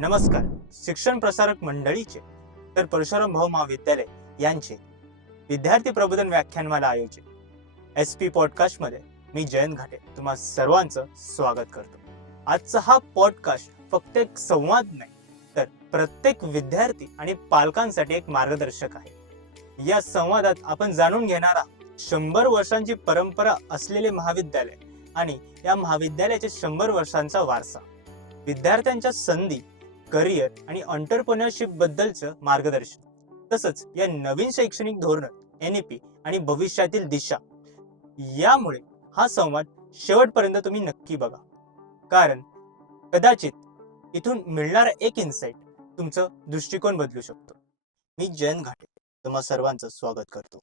नमस्कार. शिक्षण प्रसारक मंडळीचे तर परशुराम भाऊ महाविद्यालय यांचे विद्यार्थी प्रबोधन व्याख्यानमाला आयोजित SP पॉडकास्ट मध्ये मी जयंत घाटे तुम्हा सर्वांचं स्वागत करतो. आजचा हा पॉडकास्ट फक्त एक संवाद नाही तर प्रत्येक विद्यार्थी आणि पालकांसाठी एक मार्गदर्शक आहे. या संवादात आपण जाणून घेणार आहोत 100 वर्षांची परंपरा असलेले महाविद्यालय आणि या महाविद्यालयाचे 100 वर्षांचा वारसा, विद्यार्थ्यांच्या संधी, करिअर आणि एंटरप्रेन्योरशिप बद्दलचं मार्गदर्शन, तसंच या नवीन शैक्षणिक धोरण NEP आणि भविष्यातील दिशा. यामुळे हा संवाद शेवटपर्यंत तुम्ही नक्की बघा, कारण कदाचित इथून मिळणारा एक इन्साइट तुमचं दृष्टिकोन बदलू शकतो. मी जयंत घाटे तुम्हा सर्वांचं स्वागत करतो.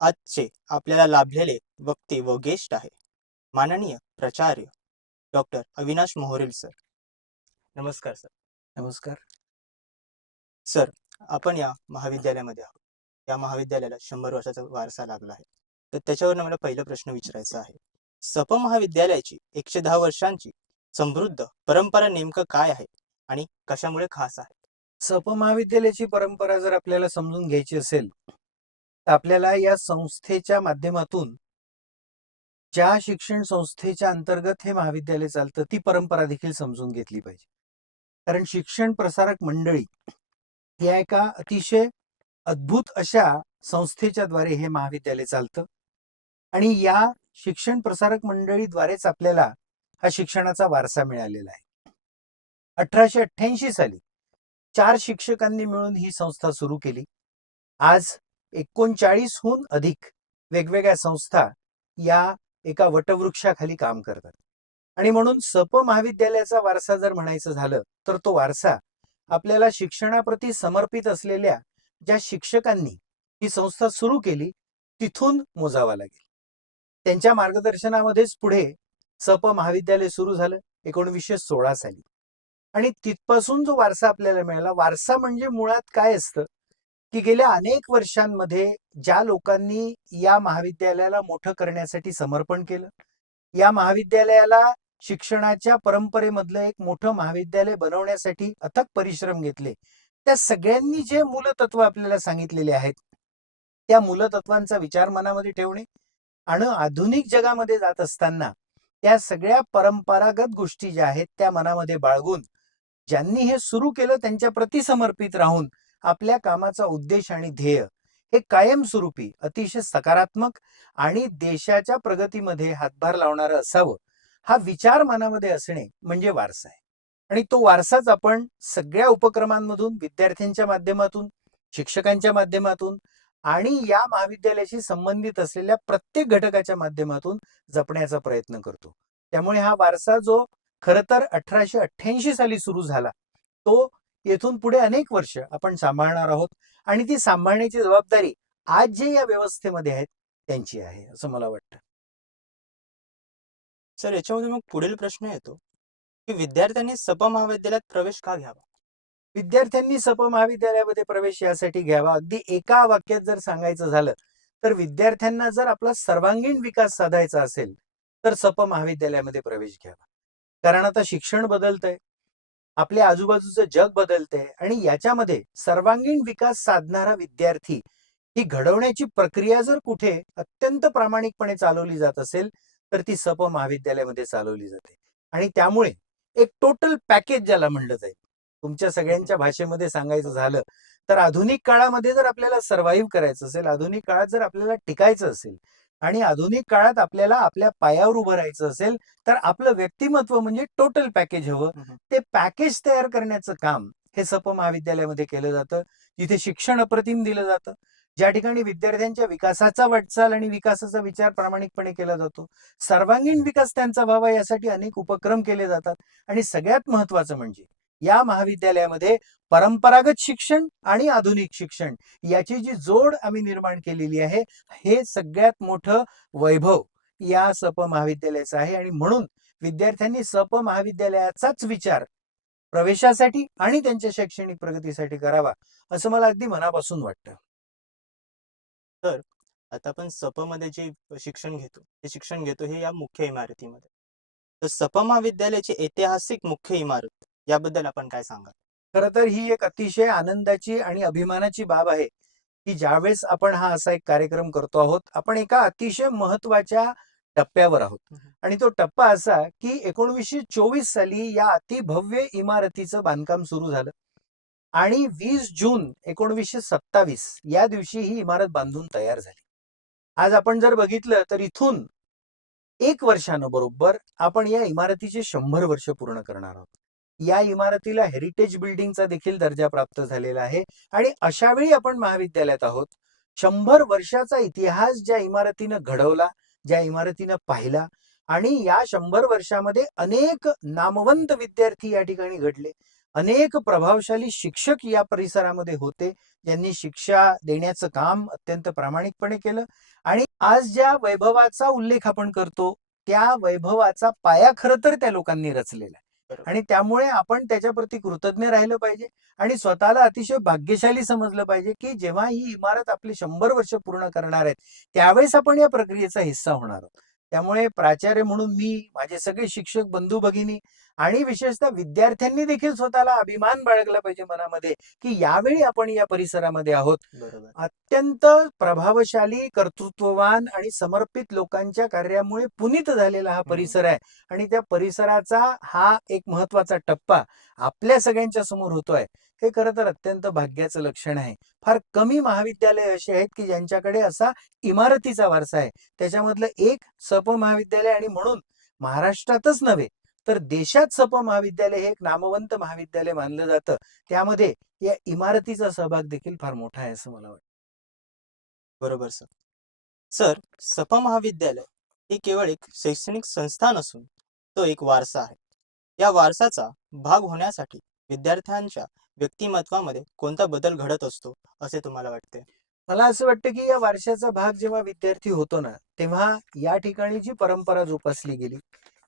आजचे आपल्याला लाभलेले वक्ते व गेस्ट आहे माननीय प्राचार्य डॉक्टर अविनाश मोहोरील सर. नमस्कार सर. नमस्कार सर, आपण या महाविद्यालयामध्ये आहोत. या महाविद्यालयाला 100 वर्षाचा वारसा लागला आहे. तर त्याच्यावर मला पहिला प्रश्न विचारायचा आहे. सप महाविद्यालयाची 110 वर्षांची समृद्ध परंपरा नेमकं काय आहे आणि कशामुळे खास आहे? सप महाविद्यालयाची परंपरा जर आपल्याला समजून घ्यायची असेल तर आपल्याला या संस्थेच्या माध्यमातून, ज्या शिक्षण संस्थेच्या अंतर्गत हे महाविद्यालय चालतं, ती परंपरा देखील समजून घेतली पाहिजे. कारण शिक्षण प्रसारक मंडळी या एका अतिशय अद्भुत अशा संस्थेच्या द्वारे हे महाविद्यालय चालतं आणि या शिक्षण प्रसारक मंडळीद्वारेच आपल्याला हा शिक्षणाचा वारसा मिळालेला आहे. 1888 साली 4 शिक्षकांनी मिळून ही संस्था सुरू केली. आज 39हून अधिक वेगवेगळ्या संस्था या एका वटवृक्षाखाली काम करतात. आणि म्हणून सप महाविद्यालयाचा वारसा जर म्हणायचं झालं तर तो वारसा आपल्याला शिक्षणाप्रती समर्पित असलेल्या ज्या शिक्षकांनी ही संस्था सुरू केली तिथून मोजावा लागेल. त्यांच्या मार्गदर्शनामध्येच पुढे सप महाविद्यालय सुरू झालं 1916 साली. आणि तिथपासून जो वारसा आपल्याला मिळाला, वारसा म्हणजे मुळात काय असतं की गेल्या अनेक वर्षांमध्ये ज्या लोकांनी या महाविद्यालयाला मोठं करण्यासाठी समर्पण केलं, या महाविद्यालयाला शिक्षणाच्या परंपरेमधलं एक मोठं महाविद्यालय बनवण्यासाठी अथक परिश्रम घेतले, त्या सगळ्यांनी जे मूलतत्व आपल्याला सांगितलेले आहेत त्या मूलतत्वांचा विचार मनामध्ये ठेवणे आणि आधुनिक जगामध्ये जात असताना त्या सगळ्या परंपरागत गोष्टी ज्या आहेत त्या मनामध्ये बाळगून ज्यांनी हे सुरू केलं त्यांच्या प्रति समर्पित राहून आपल्या कामाचा उद्देश आणि ध्येय हे कायमस्वरूपी अतिशय सकारात्मक आणि देशाच्या प्रगतीमध्ये हातभार लावणारं असावं, हा विचार मनामध्ये असणे म्हणजे वारसा आहे. आणि तो वारसाच आपण सगळ्या उपक्रमांमधून, विद्यार्थ्यांच्या माध्यमातून, शिक्षकांच्या माध्यमातून आणि या महाविद्यालयाशी संबंधित असलेल्या प्रत्येक घटकाच्या माध्यमातून जपण्याचा प्रयत्न करतो. त्यामुळे हा वारसा जो खरं तर 1888 साली सुरू झाला, तो येथून पुढे अनेक वर्ष आपण सांभाळणार आहोत आणि ती सांभाळण्याची जबाबदारी आज जे या व्यवस्थेमध्ये आहेत त्यांची आहे असं मला वाटतं. सर, याच्यामध्ये मग पुढील प्रश्न येतो की विद्यार्थ्यांनी सप महाविद्यालयात प्रवेश का घ्यावा? विद्यार्थ्यांनी सप महाविद्यालयामध्ये प्रवेश यासाठी घ्यावा, अगदी एका वाक्यात जर सांगायचं झालं तर विद्यार्थ्यांना जर आपला सर्वांगीण विकास साधायचा असेल तर सप महाविद्यालयामध्ये प्रवेश घ्यावा. कारण आता शिक्षण बदलतंय, आपल्या आजूबाजूचं जग बदलतंय आणि याच्यामध्ये सर्वांगीण विकास साधणारा विद्यार्थी ही घडवण्याची प्रक्रिया जर कुठे अत्यंत प्रामाणिकपणे चालवली जात असेल तर ती सप महाविद्यालयामध्ये चालवली जाते. आणि त्यामुळे एक टोटल पॅकेज ज्याला म्हणलं जाईल, तुमच्या सगळ्यांच्या भाषेमध्ये सांगायचं झालं तर आधुनिक काळामध्ये जर आपल्याला सर्व्हाइव्ह करायचं असेल, आधुनिक काळात जर आपल्याला टिकायचं असेल आणि आधुनिक काळात आपल्याला आपल्या पायावर उभं राहायचं असेल तर आपलं व्यक्तिमत्व म्हणजे टोटल पॅकेज हवं. ते पॅकेज तयार करण्याचं काम हे सप महाविद्यालयामध्ये केलं जातं. जिथे शिक्षण अप्रतिम दिलं जातं, ज्या ठिकाणी विद्यार्थ्यांच्या विकासाचा वाटचाल आणि विकासाचा विचार प्रामाणिकपणे केला जातो, सर्वांगीण विकास त्यांचा व्हावा यासाठी अनेक उपक्रम केले जातात. आणि सगळ्यात महत्वाचं म्हणजे या महाविद्यालयामध्ये परंपरागत शिक्षण आणि आधुनिक शिक्षण याची जी जोड आम्ही निर्माण केलेली आहे, हे सगळ्यात मोठं वैभव या सप महाविद्यालयाचं आहे. आणि म्हणून विद्यार्थ्यांनी सप महाविद्यालयाचाच विचार प्रवेशासाठी आणि त्यांच्या शैक्षणिक प्रगतीसाठी करावा असं मला अगदी मनापासून वाटतं. तर आता आपण सप मध्ये जे शिक्षण घेतो ते शिक्षण घेतो हे या मुख्य इमारतीमध्ये. तर सप महाविद्यालयाची ऐतिहासिक मुख्य इमारत याबद्दल आपण काय सांगाल? खरं तर ही एक अतिशय आनंदाची आणि अभिमानाची बाब आहे, की ज्यावेळेस आपण हा असा एक कार्यक्रम करतो आहोत, आपण एका अतिशय महत्त्वाच्या टप्प्यावर आहोत. आणि तो टप्पा असा, की 1924 साली या अतिभव्य इमारतीचं बांधकाम सुरू झालं आणि 20 जून 1927 या दिवशी ही इमारत बांधून तयार झाली. आज आपण जर बघितलं तर इथून 1 वर्षानं बरोबर आपण या इमारतीचे 100 वर्ष पूर्ण करणार आहोत. या इमारतीला हेरिटेज बिल्डिंगचा देखील दर्जा प्राप्त झालेला आहे आणि अशा वेळी आपण महाविद्यालयात आहोत. 100 वर्षाचा इतिहास ज्या इमारतीनं घडवला, ज्या इमारतीनं पाहिला आणि या 100 वर्षामध्ये अनेक नामवंत विद्यार्थी या ठिकाणी घडले. अनेक प्रभावशाली शिक्षक या परिसरामध्ये होते, ज्यांनी शिक्षा देण्याचं काम अत्यंत प्रामाणिकपणे केलं आणि आज ज्या वैभवाचा उल्लेख आपण करतो, त्या वैभवाचा पाया खरं तर त्या लोकांनी रचलेला आहे. बरोबर. आणि त्यामुळे आपण त्याच्याप्रती कृतज्ञ राहिलं पाहिजे आणि स्वतःला अतिशय भाग्यशाली समजलं पाहिजे, की जेव्हा ही इमारत आपली 100 वर्ष पूर्ण करणार आहेत, त्यावेळेस आपण या प्रक्रियेचा हिस्सा होणार आहोत. त्यामुळे प्राचार्य म्हणून मी, माझे सगळे शिक्षक बंधू भगिनी आणि विशेषतः विद्यार्थ्यांनी देखील स्वतःला अभिमान बाळगला पाहिजे मनामध्ये, की यावेळी आपण या परिसरामध्ये आहोत. बरोबर. अत्यंत प्रभावशाली, कर्तृत्ववान आणि समर्पित लोकांच्या कार्यामुळे पुनीत झालेला हा परिसर आहे आणि त्या परिसराचा हा एक महत्त्वाचा टप्पा आपल्या सगळ्यांच्या समोर होतोय. हे खरं तर अत्यंत भाग्याचं लक्षण आहे. फार कमी महाविद्यालय असे आहेत, की ज्यांच्याकडे असा इमारतीचा वारसा आहे. त्याच्यामधलं एक सप महाविद्यालय आणि म्हणून महाराष्ट्रातच नव्हे, तर देशात सप महाविद्यालय हे एक नामवंत महाविद्यालय मानलं जातं. त्यामध्ये या इमारतीचा सहभाग देखील फार मोठा आहे असं मला वाटतं. बरोबर सर. सर, सपा महाविद्यालय ही केवळ एक शैक्षणिक संस्था नसून तो एक वारसा आहे. या वारसाचा भाग होण्यासाठी विद्यार्थ्यांच्या व्यक्तिमत्वामध्ये कोणता बदल घडत असतो असे तुम्हाला वाटते? मला असं वाटतं, की या वारशाचा भाग जेव्हा विद्यार्थी होतो ना, तेव्हा या ठिकाणी जी परंपरा जोपासली गेली,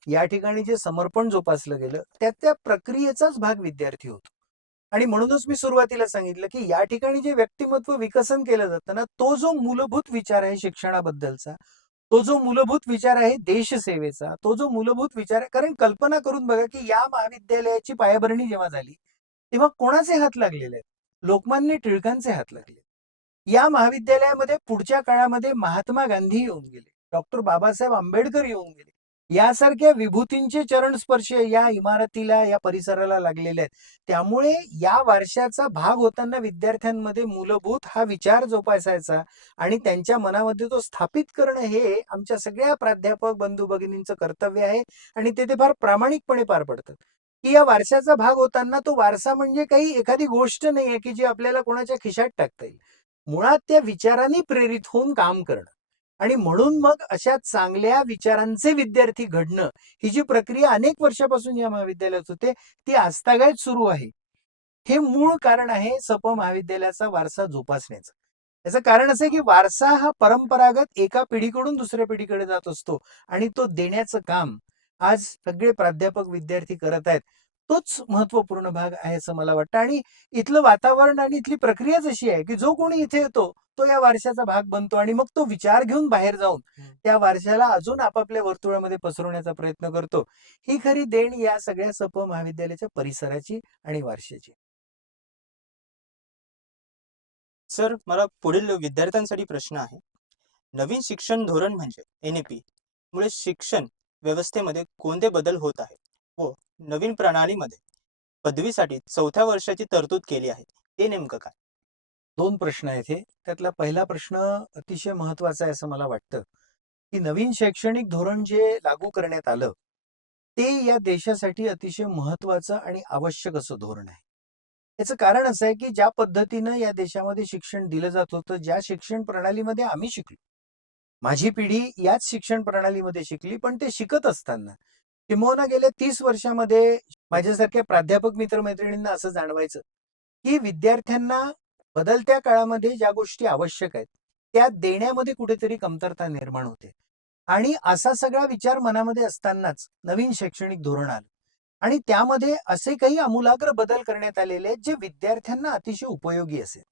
या ठिकाणी जे समर्पण जोपासलं गेलं, त्या प्रक्रियेचाच भाग विद्यार्थी होतो. आणि म्हणूनच मी सुरुवातीला सांगितलं, की या ठिकाणी जे व्यक्तिमत्व विकसन केलं जातं ना, तो जो मूलभूत विचार आहे शिक्षणाबद्दलचा, तो जो मूलभूत विचार आहे देशसेवेचा, तो जो मूलभूत विचार आहे कारण कल्पना करून बघा, की या महाविद्यालयाची पायाभरणी जेव्हा झाली, तेव्हा कोणाचे हात लागलेले आहेत? लोकमान्य टिळकांचे हात लागले. या महाविद्यालयामध्ये पुढच्या काळामध्ये महात्मा गांधी येऊन गेले, डॉक्टर बाबासाहेब आंबेडकर येऊन गेले. यासारख्या विभूतींचे चरणस्पर्श या इमारतीला, या परिसराला लागलेले आहेत. त्यामुळे या वारशाचा भाग होताना विद्यार्थ्यांमध्ये मूलभूत हा विचार जोपासायचा आणि त्यांच्या मनामध्ये तो स्थापित करणं हे आमच्या सगळ्या प्राध्यापक बंधू भगिनींचं कर्तव्य आहे आणि ते फार प्रामाणिकपणे पार पडतात. की या वारशाचा भाग होताना तो वारसा म्हणजे काही एखादी गोष्ट नाहीये, की जी आपल्याला कोणाच्या खिशात टाकता येईल. मुळात त्या विचारांनी प्रेरित होऊन काम करणं आणि म्हणून मग अशा चांगल्या विचारांचे विद्यार्थी घडणं, ही जी प्रक्रिया अनेक वर्षापासून या महाविद्यालयात होते, ती आजतागायत सुरू आहे. हे मूळ कारण आहे सप महाविद्यालयाचा वारसा जोपासण्याचं. याचं कारण असं आहे, की वारसा हा परंपरागत एका पिढीकडून दुसऱ्या पिढीकडे जात असतो आणि तो देण्याचं काम आज सगळे प्राध्यापक, विद्यार्थी करत आहेत. तोच महत्त्वपूर्ण भाग आहे असं मला वाटतं आणि इथलं वातावरण आणि इथली प्रक्रियाच अशी आहे, की जो कोणी इथे येतो, तो या वारशाचा भाग बनतो आणि मग तो विचार घेऊन बाहेर जाऊन त्या वारशाला अजून आपापल्या वर्तुळामध्ये पसरवण्याचा प्रयत्न करतो. ही खरी देण या सगळ्या सप महाविद्यालयाच्या परिसराची आणि वारशाची. सर, मला पुढील विद्यार्थ्यांसाठी प्रश्न आहे. नवीन शिक्षण धोरण म्हणजे NEP मुळे शिक्षण व्यवस्थेमध्ये कोणते बदल होत आहेत व नवीन प्रणालीमध्ये पदवीसाठी 4थ्या वर्षाची तरतूद केली आहे, ते नेमकं काय? 2 प्रश्न आहेत हे. त्यातला पहिला प्रश्न अतिशय महत्त्वाचा आहे असं मला वाटतं, की नवीन शैक्षणिक धोरण जे लागू करण्यात आलं, ते या देशासाठी अतिशय महत्त्वाचं आणि आवश्यक असं धोरण आहे. याचं कारण असं आहे, की ज्या पद्धतीनं या देशामध्ये शिक्षण दिलं जात होतं, ज्या शिक्षण प्रणालीमध्ये आम्ही शिकलो. माझी पिढी याच शिक्षण प्रणालीमध्ये शिकली, पण ते शिकत असताना किंबहुना गेल्या 30 वर्षामध्ये माझ्यासारख्या प्राध्यापक मित्र-मैत्रिणींना असं जाणवायचं, की विद्यार्थ्यांना बदलत्या काळामध्ये ज्या गोष्टी आवश्यक आहेत, त्या देण्यामध्ये कुठेतरी कमतरता निर्माण होते. आणि असा सगळा विचार मनामध्ये असतानाच नवीन शैक्षणिक धोरण आलं. आणि त्यामध्ये असे काही आमूलाग्र बदल करण्यात आलेले आहेत, जे विद्यार्थ्यांना अतिशय उपयोगी असेल.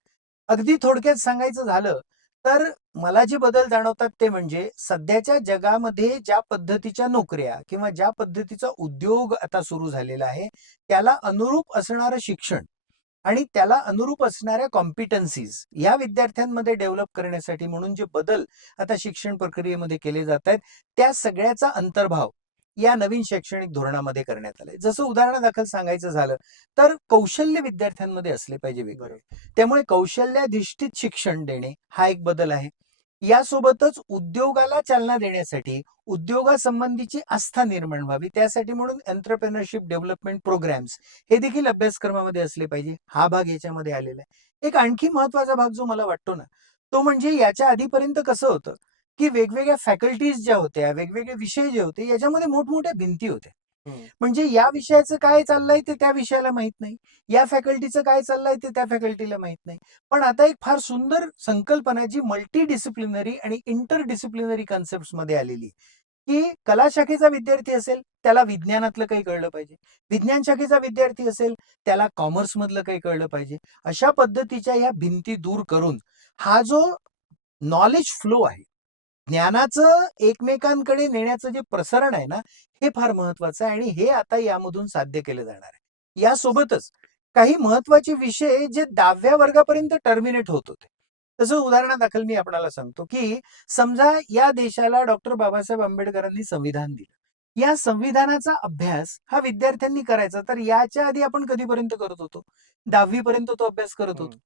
अगदी थोडक्यात सांगायचं झालं, तर मला जे बदल जाणवतात ते म्हणजे सध्याच्या जगामध्ये ज्या पद्धतीच्या नोकऱ्या किंवा ज्या पद्धतीचा उद्योग आता सुरू झालेला आहे, त्याला अनुरूप असणारं शिक्षण आणि त्याला अनुरूप असणाऱ्या कॉम्पिटन्सीज या विद्यार्थ्यांमध्ये डेव्हलप करण्यासाठी म्हणून जे बदल आता शिक्षण प्रक्रियेमध्ये केले जात आहेत, त्या सगळ्याचा अंतर्भाव या नवीन शैक्षणिक धोरणामध्ये करण्यात आलाय. जसं उदाहरणादाखल सांगायचं झालं तर कौशल्य विद्यार्थ्यांमध्ये असले पाहिजे वेगवेगळे. त्यामुळे कौशल्याधिष्ठित शिक्षण देणे हा एक बदल आहे. यासोबतच उद्योगाला चालना देण्यासाठी उद्योगासंबंधीची आस्था निर्माण व्हावी त्यासाठी म्हणून एंटरप्रेन्योरशिप डेव्हलपमेंट प्रोग्राम्स हे देखील अभ्यासक्रमामध्ये असले पाहिजे. हा भाग याच्यामध्ये आलेला आहे. एक आणखी महत्वाचा भाग जो मला वाटतो ना, तो म्हणजे याच्या आधीपर्यंत कसं होतं, की वेगवेगळ्या फॅकल्टीज ज्या होत्या, वेगवेगळे विषय जे होते, याच्यामध्ये मोठमोठ्या भिंती होत्या. म्हणजे या विषयाचं काय चाललंय ते त्या विषयाला माहित नाही. या फॅकल्टीचं काय चाललंय ते त्या फॅकल्टीला माहित नाही. पण आता एक फार सुंदर संकल्पना जी मल्टी डिसिप्लिनरी आणि इंटर डिसिप्लिनरी कन्सेप्ट्समध्ये आलेली आहे, की कला शाखेचा विद्यार्थी असेल, त्याला विज्ञानातलं काही कळलं पाहिजे. विज्ञान शाखेचा विद्यार्थी असेल, त्याला कॉमर्समधलं काही कळलं पाहिजे. अशा पद्धतीच्या या भिंती दूर करून हा जो नॉलेज फ्लो आहे, ज्ञानाचं एकमेकांकडे नेण्याचं जे प्रसारण आहे ना, हे फार महत्वाचं आहे आणि हे आता यामधून साध्य केलं जाणार आहे. यासोबतच काही महत्वाचे विषय जे 10व्या वर्गापर्यंत टर्मिनेट होत होते. तसं उदाहरणादाखल मी आपल्याला सांगतो, की समजा या देशाला डॉक्टर बाबासाहेब आंबेडकरांनी संविधान दिलं. या संविधानाचा अभ्यास हा विद्यार्थ्यांनी करायचा. तर याच्या आधी आपण कधीपर्यंत करत होतो? 10वी पर्यंत तो अभ्यास करत होतो.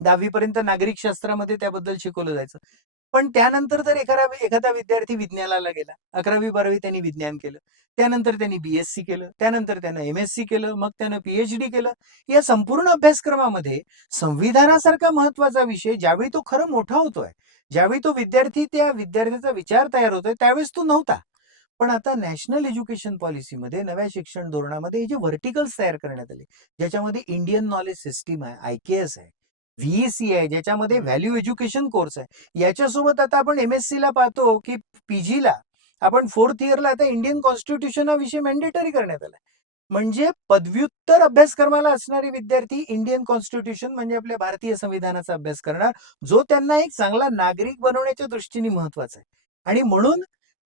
10वी पर्यंत नागरिक शास्त्रामध्ये त्याबद्दल शिकवलं जायचं. पण त्यानंतर जर एखादा विद्यार्थी विज्ञानाला गेला, 11वी-12वी त्यांनी विज्ञान केलं. त्यानंतर त्यांनी BSc केलं, त्यानंतर त्यानं MSc केलं, मग त्यानं PhD केलं. या संपूर्ण अभ्यासक्रमामध्ये संविधानासारखा महत्वाचा विषय ज्यावेळी तो खरं मोठा होतोय, ज्यावेळी तो विद्यार्थी त्या विद्यार्थ्याचा विचार तयार होतोय, त्यावेळेस तो नव्हता. पण आता नॅशनल एज्युकेशन पॉलिसीमध्ये नव्या शिक्षण धोरणामध्ये हे जे व्हर्टिकल्स तयार करण्यात आले, ज्याच्यामध्ये इंडियन नॉलेज सिस्टीम आहे, IKS आहे, VEC आहे, ज्याच्यामध्ये व्हॅल्यू एज्युकेशन कोर्स आहे. याच्यासोबत आता आपण MSc ला पाहतो, की PG ला आपण 4th इयरला आता इंडियन कॉन्स्टिट्यूशन हा विषय मॅन्डेटरी करण्यात आला. म्हणजे पदव्युत्तर अभ्यासक्रमाला असणारे विद्यार्थी इंडियन कॉन्स्टिट्यूशन म्हणजे आपल्या भारतीय संविधानाचा अभ्यास करणार, जो त्यांना एक चांगला नागरिक बनवण्याच्या दृष्टीने महत्वाचा आहे. आणि म्हणून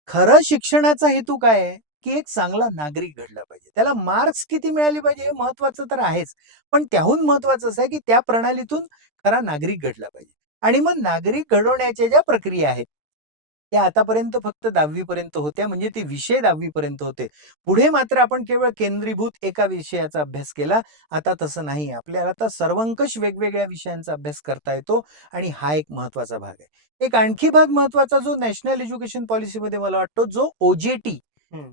खरं शिक्षणाचा हेतू काय आहे, की एक चांगला नागरिक घडला पाहिजे. त्याला मार्क्स किती मिळाले पाहिजे हे महत्वाचं तर आहेच. पण त्याहून महत्वाचं असं आहे, की त्या प्रणालीतून खरा नागरिक घडला पाहिजे. आणि मग नागरिक घडवण्याच्या ज्या प्रक्रिया आहेत, त्या आतापर्यंत फक्त 10वी पर्यंत होत्या. म्हणजे ते विषय 10वी पर्यंत होते. पुढे मात्र आपण केवळ केंद्रीभूत एका विषयाचा अभ्यास केला. आता तसं नाही. आपल्याला आता सर्वंकष वेगवेगळ्या विषयांचा अभ्यास करता येतो आणि हा एक महत्वाचा भाग आहे. एक आणखी भाग महत्वाचा जो नॅशनल एज्युकेशन पॉलिसीमध्ये मला वाटतो, जो OJT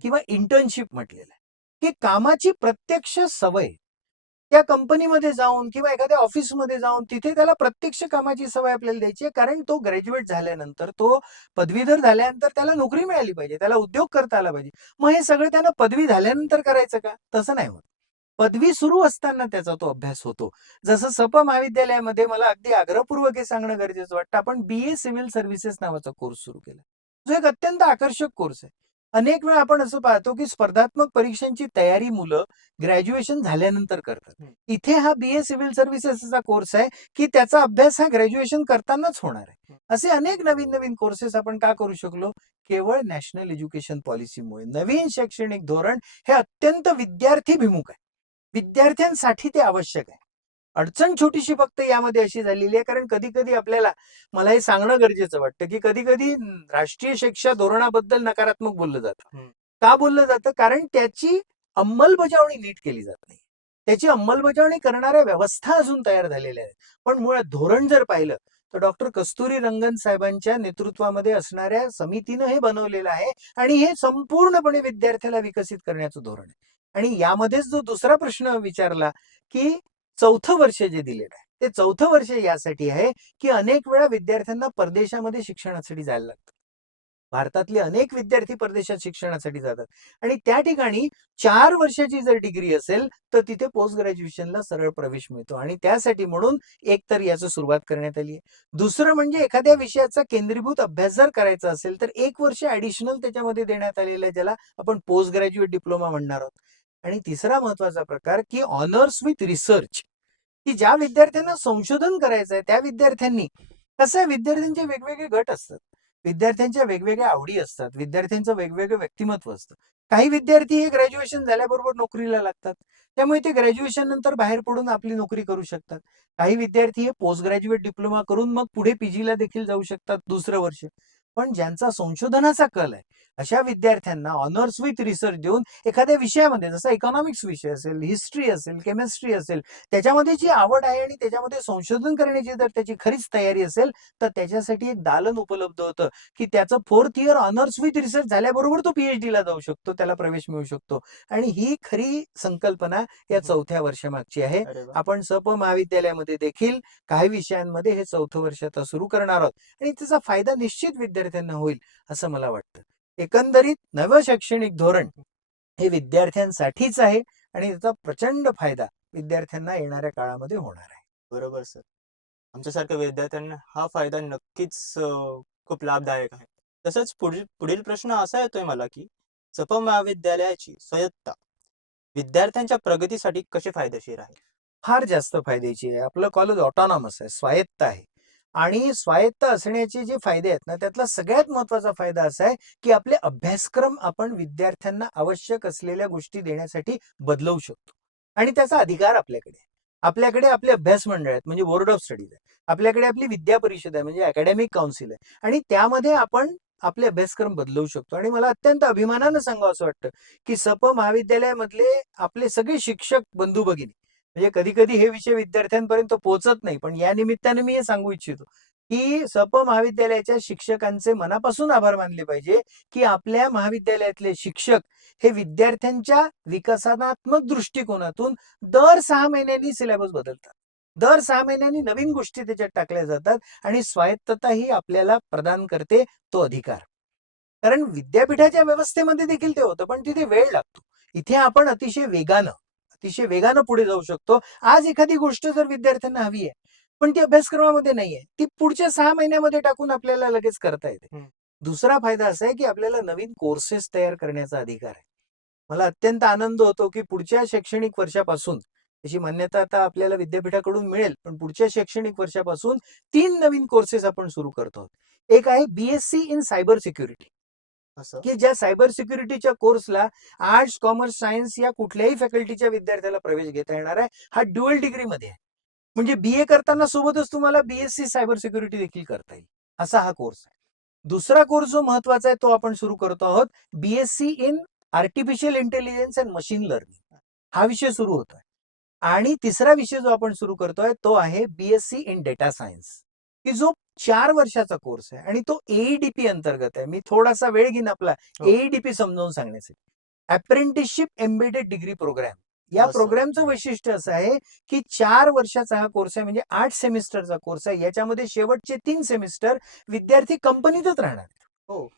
किंवा इंटर्नशिप म्हटलेला आहे, की कामाची प्रत्यक्ष सवय त्या कंपनीमध्ये जाऊन किंवा एखाद्या ऑफिसमध्ये जाऊन तिथे त्याला प्रत्यक्ष कामाची सवय आपल्याला द्यायची आहे. कारण तो ग्रॅज्युएट झाल्यानंतर, तो पदवीधर झाल्यानंतर त्याला नोकरी मिळाली पाहिजे, त्याला उद्योग करता आला पाहिजे. मग हे सगळं त्यानं पदवी झाल्यानंतर करायचं का? तसं नाही होत. पदवी सुरू असताना त्याचा तो अभ्यास होतो. जसं सप महाविद्यालयामध्ये मला अगदी आग्रहपूर्वक हे सांगणं गरजेचं वाटतं, आपण BA सिव्हिल सर्व्हिसेस नावाचा कोर्स सुरू केला, जो एक अत्यंत आकर्षक कोर्स आहे. अनेक वेळा आपण असं पाहतो, की स्पर्धात्मक परीक्षांची तयारी मुलं ग्रॅज्युएशन झाल्यानंतर करतात. इथे हा BA सिव्हिल सर्व्हिसेसचा कोर्स आहे, की त्याचा अभ्यास हा ग्रॅज्युएशन करतानाच होणार आहे. असे अनेक नवीन-नवीन कोर्सेस आपण का करू शकलो? केवळ नॅशनल एज्युकेशन पॉलिसीमुळे. नवीन शैक्षणिक धोरण हे अत्यंत विद्यार्थीभिमुख आहे. विद्यार्थ्यांसाठी ते आवश्यक आहे. अडचण छोटीशी फक्त यामध्ये अशी झालेली आहे, कारण कधी-कधी आपल्याला मला हे सांगणं गरजेचं वाटतं, की कधी-कधी राष्ट्रीय शिक्षा धोरणाबद्दल नकारात्मक बोललं जातं. का बोललं जातं? कारण त्याची अंमलबजावणी नीट केली जात नाही. त्याची अंमलबजावणी करणाऱ्या व्यवस्था अजून तयार झालेल्या आहेत. पण मुळात धोरण जर पाहिलं, तर डॉक्टर कस्तुरी रंगन साहेबांच्या नेतृत्वामध्ये असणाऱ्या समितीनं हे बनवलेलं आहे आणि हे संपूर्णपणे विद्यार्थ्याला विकसित करण्याचं धोरण आहे. आणि यामध्येच जो दुसरा प्रश्न विचारला, की 4थं वर्ष जे दिलेलं आहे, ते 4थं वर्ष यासाठी आहे, की अनेक वेळा विद्यार्थ्यांना परदेशामध्ये शिक्षणासाठी जायला लागतं. भारतातले अनेक विद्यार्थी परदेशात शिक्षणासाठी जातात आणि त्या ठिकाणी 4 वर्षाची जर डिग्री असेल, तर तिथे पोस्ट ग्रॅज्युएशनला सरळ प्रवेश मिळतो आणि त्यासाठी म्हणून एक तर याची सुरुवात करण्यात आली आहे. दुसरं म्हणजे एखाद्या विषयाचा केंद्रीभूत अभ्यास जर करायचा असेल, तर 1 वर्ष ॲडिशनल त्याच्यामध्ये देण्यात आलेलं आहे, ज्याला आपण पोस्ट ग्रॅज्युएट डिप्लोमा म्हणणार आहोत. आणि तिसरा महत्वाचा प्रकार, की ऑनर्स विथ रिसर्च, की ज्या विद्यार्थ्यांना संशोधन करायचं आहे, त्या विद्यार्थ्यांनी कसं आहे, विद्यार्थ्यांचे वेगवेगळे गट असतात. विद्यार्थ्यांच्या वेगवेगळ्या आवडी असतात. विद्यार्थ्यांचं वेगवेगळं व्यक्तिमत्व असतं. काही विद्यार्थी हे ग्रॅज्युएशन झाल्याबरोबर नोकरीला लागतात. त्यामुळे ते ग्रॅज्युएशन नंतर बाहेर पडून आपली नोकरी करू शकतात. काही विद्यार्थी हे पोस्ट ग्रॅज्युएट डिप्लोमा करून मग पुढे पीजीला देखील जाऊ शकतात दुसरं वर्ष. पण ज्यांचा संशोधनाचा कल आहे, अशा विद्यार्थ्यांना ऑनर्स विथ रिसर्च देऊन एखाद्या विषयामध्ये, जसा इकॉनॉमिक्स विषय असेल, हिस्ट्री असेल, केमिस्ट्री असेल, त्याच्यामध्ये जी आवड आहे आणि त्याच्यामध्ये संशोधन करण्याची जर त्याची खरीच तयारी असेल, तर त्याच्यासाठी एक दालन उपलब्ध होतं, की त्याचं 4th year honours with research झाल्याबरोबर तो पीएचडीला जाऊ शकतो, त्याला प्रवेश मिळू शकतो. आणि ही खरी संकल्पना या 4थ्या वर्षामागची आहे. अरे वा. आपण सप महाविद्यालयामध्ये देखील काही विषयांमध्ये हे 4थं वर्ष आता सुरू करणार आहोत आणि त्याचा फायदा निश्चित विद्यार्थ्यांना होईल असं मला वाटतं. एकंदरीत नवं शैक्षणिक धोरण हे विद्यार्थ्यांसाठीच आहे आणि त्याचा प्रचंड फायदा विद्यार्थ्यांना येणाऱ्या काळामध्ये होणार आहे. बरोबर सर. आमच्यासारख्या विद्यार्थ्यांना हा फायदा नक्कीच खूप लाभदायक आहे. तसंच पुढील पुढील प्रश्न असा येतोय मला, की सप महाविद्यालयाची स्वायत्तता विद्यार्थ्यांच्या प्रगतीसाठी कशी फायदेशीर आहे? फार जास्त फायद्याची आहे. आपलं कॉलेज ऑटोनॉमस आहे, स्वायत्त आहे. आणि स्वायत्त असण्याचे जे फायदे आहेत ना, त्यातला सगळ्यात महत्त्वाचा फायदा असा आहे, की आपले अभ्यासक्रम आपण विद्यार्थ्यांना आवश्यक असलेल्या गोष्टी देण्यासाठी बदलवू शकतो. आणि त्याचा अधिकार आपल्याकडे आहे. आपल्याकडे आपले अभ्यास मंडळ आहेत, म्हणजे बोर्ड ऑफ स्टडीज आहे. आपल्याकडे आपली विद्या परिषद आहे, म्हणजे अकॅडमिक काउन्सिल आहे. आणि त्यामध्ये आपण आपले अभ्यासक्रम बदलवू शकतो. आणि मला अत्यंत अभिमानानं सांगावं असं वाटतं, की सप महाविद्यालयामधले आपले सगळे शिक्षक बंधू भगिनी, म्हणजे कधी-कधी हे विषय विद्यार्थ्यांपर्यंत पोहोचत नाही, पण या निमित्ताने मी हे सांगू इच्छितो, की सप महाविद्यालयाच्या शिक्षकांचे मनापासून आभार मानले पाहिजे, की आपल्या महाविद्यालयातले शिक्षक हे विद्यार्थ्यांच्या विकासात्मक दृष्टिकोनातून दर 6 महिन्यांनी सिलेबस बदलतात. दर 6 महिन्यांनी नवीन गोष्टी त्याच्यात टाकल्या जातात आणि स्वायत्तता ही आपल्याला प्रदान करते तो अधिकार. कारण विद्यापीठाच्या व्यवस्थेमध्ये देखील ते होतं, पण तिथे वेळ लागतो. इथे आपण अतिशय वेगानं पुढे जाऊ शकतो. आज एखादी गोष्ट जर विद्यार्थ्यांना हवी आहे, पण ती अभ्यासक्रमामध्ये नाहीये, ती पुढच्या 6 महिन्यामध्ये टाकून आपल्याला लगेच करता येते. हं. दुसरा फायदा असा आहे, की आपल्याला नवीन कोर्सेस तयार करण्याचा अधिकार आहे. मला अत्यंत आनंद होतो, की पुढच्या शैक्षणिक वर्षापासून त्याची मान्यता आता आपल्याला विद्यापीठाकडून मिळेल, पण पुढच्या शैक्षणिक वर्षापासून 3 नवीन कोर्सेस आपण सुरू करतो आहोत. एक आहे बीएससी इन सायबर सिक्युरिटी, असं? की ज्या सायबर सिक्युरिटीच्या कोर्सला आर्ट्स, कॉमर्स, सायन्स या कुठल्याही फॅकल्टीच्या विद्यार्थ्याला प्रवेश घेता येणार आहे. हा ड्युअल डिग्रीमध्ये आहे. म्हणजे बीए करताना सोबतच तुम्हाला बीएससी सायबर सिक्युरिटी देखील करता येईल, असा हा कोर्स आहे. दुसरा कोर्स जो महत्वाचा आहे तो आपण सुरू करतो आहोत, BSc in artificial intelligence and machine learning, हा विषय सुरू होतोय. आणि तिसरा विषय जो आपण सुरू करतोय तो आहे बीएससी इन डेटा सायन्स, की जो 4 वर्षाचा कोर्स आहे आणि तो एईडीपी अंतर्गत आहे. मी थोडासा वेळ घेईन आपला हो. एईडीपी समजावून सांगण्यासाठी. Apprenticeship embedded degree program. या असं. प्रोग्रामचं वैशिष्ट्य असं आहे, की 4 वर्षाचा हा कोर्स आहे, म्हणजे 8 सेमिस्टरचा कोर्स आहे. याच्यामध्ये शेवटचे 3 सेमिस्टर विद्यार्थी कंपनीतच राहणार आहेत. हो.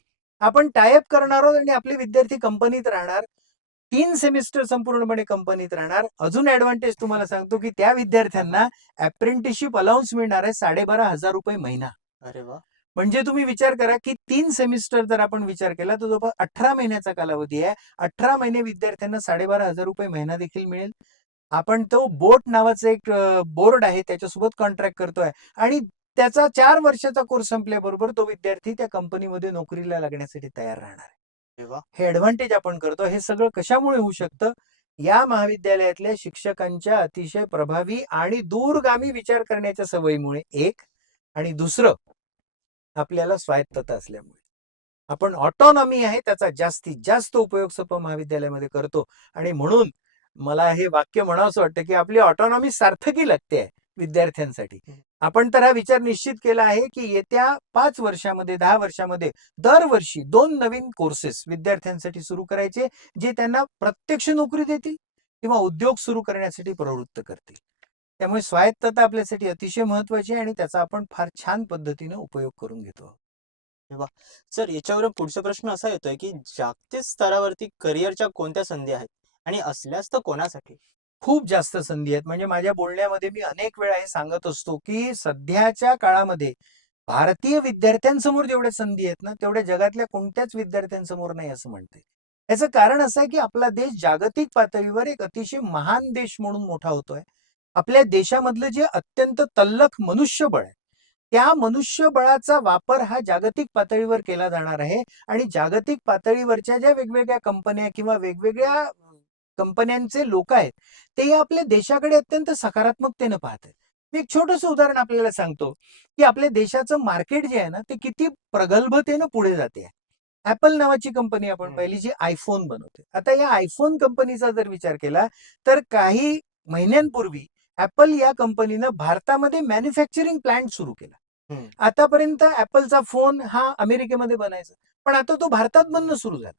आपण टाय अप करणार आहोत आणि आपले विद्यार्थी कंपनीत राहणार. 3 सेमिस्टर संपूर्णपणे कंपनीत राहणार. अजून ॲडव्हान्टेज तुम्हाला सांगतो, की त्या विद्यार्थ्यांना अप्रेंटिसशिप अलाउन्स मिळणार आहे ₹12,500 महिना. अरे वाह! म्हणजे तुम्ही विचार करा, की 3 सेमिस्टर जर आपण विचार केला, तर जवळपास 18 महिन्याचा कालावधी आहे. 18 महिने विद्यार्थ्यांना ₹12,500 महिना देखील मिळेल. आपण तो बोट नावाचं एक बोर्ड आहे, त्याच्यासोबत कॉन्ट्रॅक्ट करतोय आणि त्याचा 4 वर्षाचा कोर्स संपल्याबरोबर तो विद्यार्थी त्या कंपनीमध्ये नोकरीला लागण्यासाठी तयार राहणार आहे. अरे वाह! हे ॲडव्हान्टेज आपण करतो. हे सगळं कशामुळे होऊ शकतं? या महाविद्यालयातल्या शिक्षकांच्या अतिशय प्रभावी आणि दूरगामी विचार करण्याच्या सवयीमुळे एक, आणि दुसरं आपल्याला स्वायत्तता असल्यामुळे. आपण ऑटोनॉमी आहे त्याचा जास्तीत जास्त उपयोग सप महाविद्यालयामध्ये करतो आणि म्हणून मला हे वाक्य म्हणावंसं वाटतं, की आपली ऑटोनॉमी सार्थकी लागते आहे विद्यार्थ्यांसाठी. हं. आपण तर हा विचार निश्चित केला आहे, की येत्या 5 वर्षामध्ये, 10 वर्षामध्ये दरवर्षी 2 नवीन कोर्सेस विद्यार्थ्यांसाठी सुरू करायचे, जे त्यांना प्रत्यक्ष नोकरी देतील किंवा उद्योग सुरू करण्यासाठी प्रवृत्त करतील. त्यामुळे स्वायत्तता आपल्यासाठी अतिशय महत्त्वाची आहे आणि त्याचा आपण फार छान पद्धतीने उपयोग करून घेतो. अरे वाह! सर, याच्यावरून पुढचा प्रश्न असा येतोय, की जागतिक स्तरावरती करिअरच्या कोणत्या संधी आहेत? आणि असल्यास तर कोणासाठी? खूप जास्त संधी आहेत. म्हणजे माझ्या बोलण्यामध्ये मी अनेक वेळा हे सांगत असतो, की सध्याच्या काळामध्ये भारतीय विद्यार्थ्यांसमोर जेवढ्या संधी आहेत ना, तेवढ्या जगातल्या कोणत्याच विद्यार्थ्यांसमोर नाही असं म्हणता. याचं कारण असं आहे, की आपला देश जागतिक पातळीवर एक अतिशय महान देश म्हणून मोठा होतोय. आपल्या देशामधलं जे अत्यंत तल्लख मनुष्यबळ आहे, त्या मनुष्यबळाचा वापर हा जागतिक पातळीवर केला जाणार आहे आणि जागतिक पातळीवरच्या ज्या वेगवेगळ्या कंपन्या किंवा वेगवेगळ्या कंपन्यांचे लोक आहेत ते आपल्या देशाकडे अत्यंत सकारात्मकतेनं पाहत आहेत. मी एक छोटंसं उदाहरण आपल्याला सांगतो की आपल्या देशाचं मार्केट जे आहे ना ते किती प्रगल्भतेनं पुढे जाते. ऍपल नावाची कंपनी आपण पाहिली जी आयफोन बनवते. आता या आयफोन कंपनीचा जर विचार केला तर काही महिन्यांपूर्वी ऍपल या कंपनीनं भारतामध्ये मॅन्युफॅक्चरिंग प्लांट सुरू केला. आतापर्यंत ऍपलचा फोन हा अमेरिकेमध्ये बनायचा, पण आता तो भारतात बनणं सुरू झालं.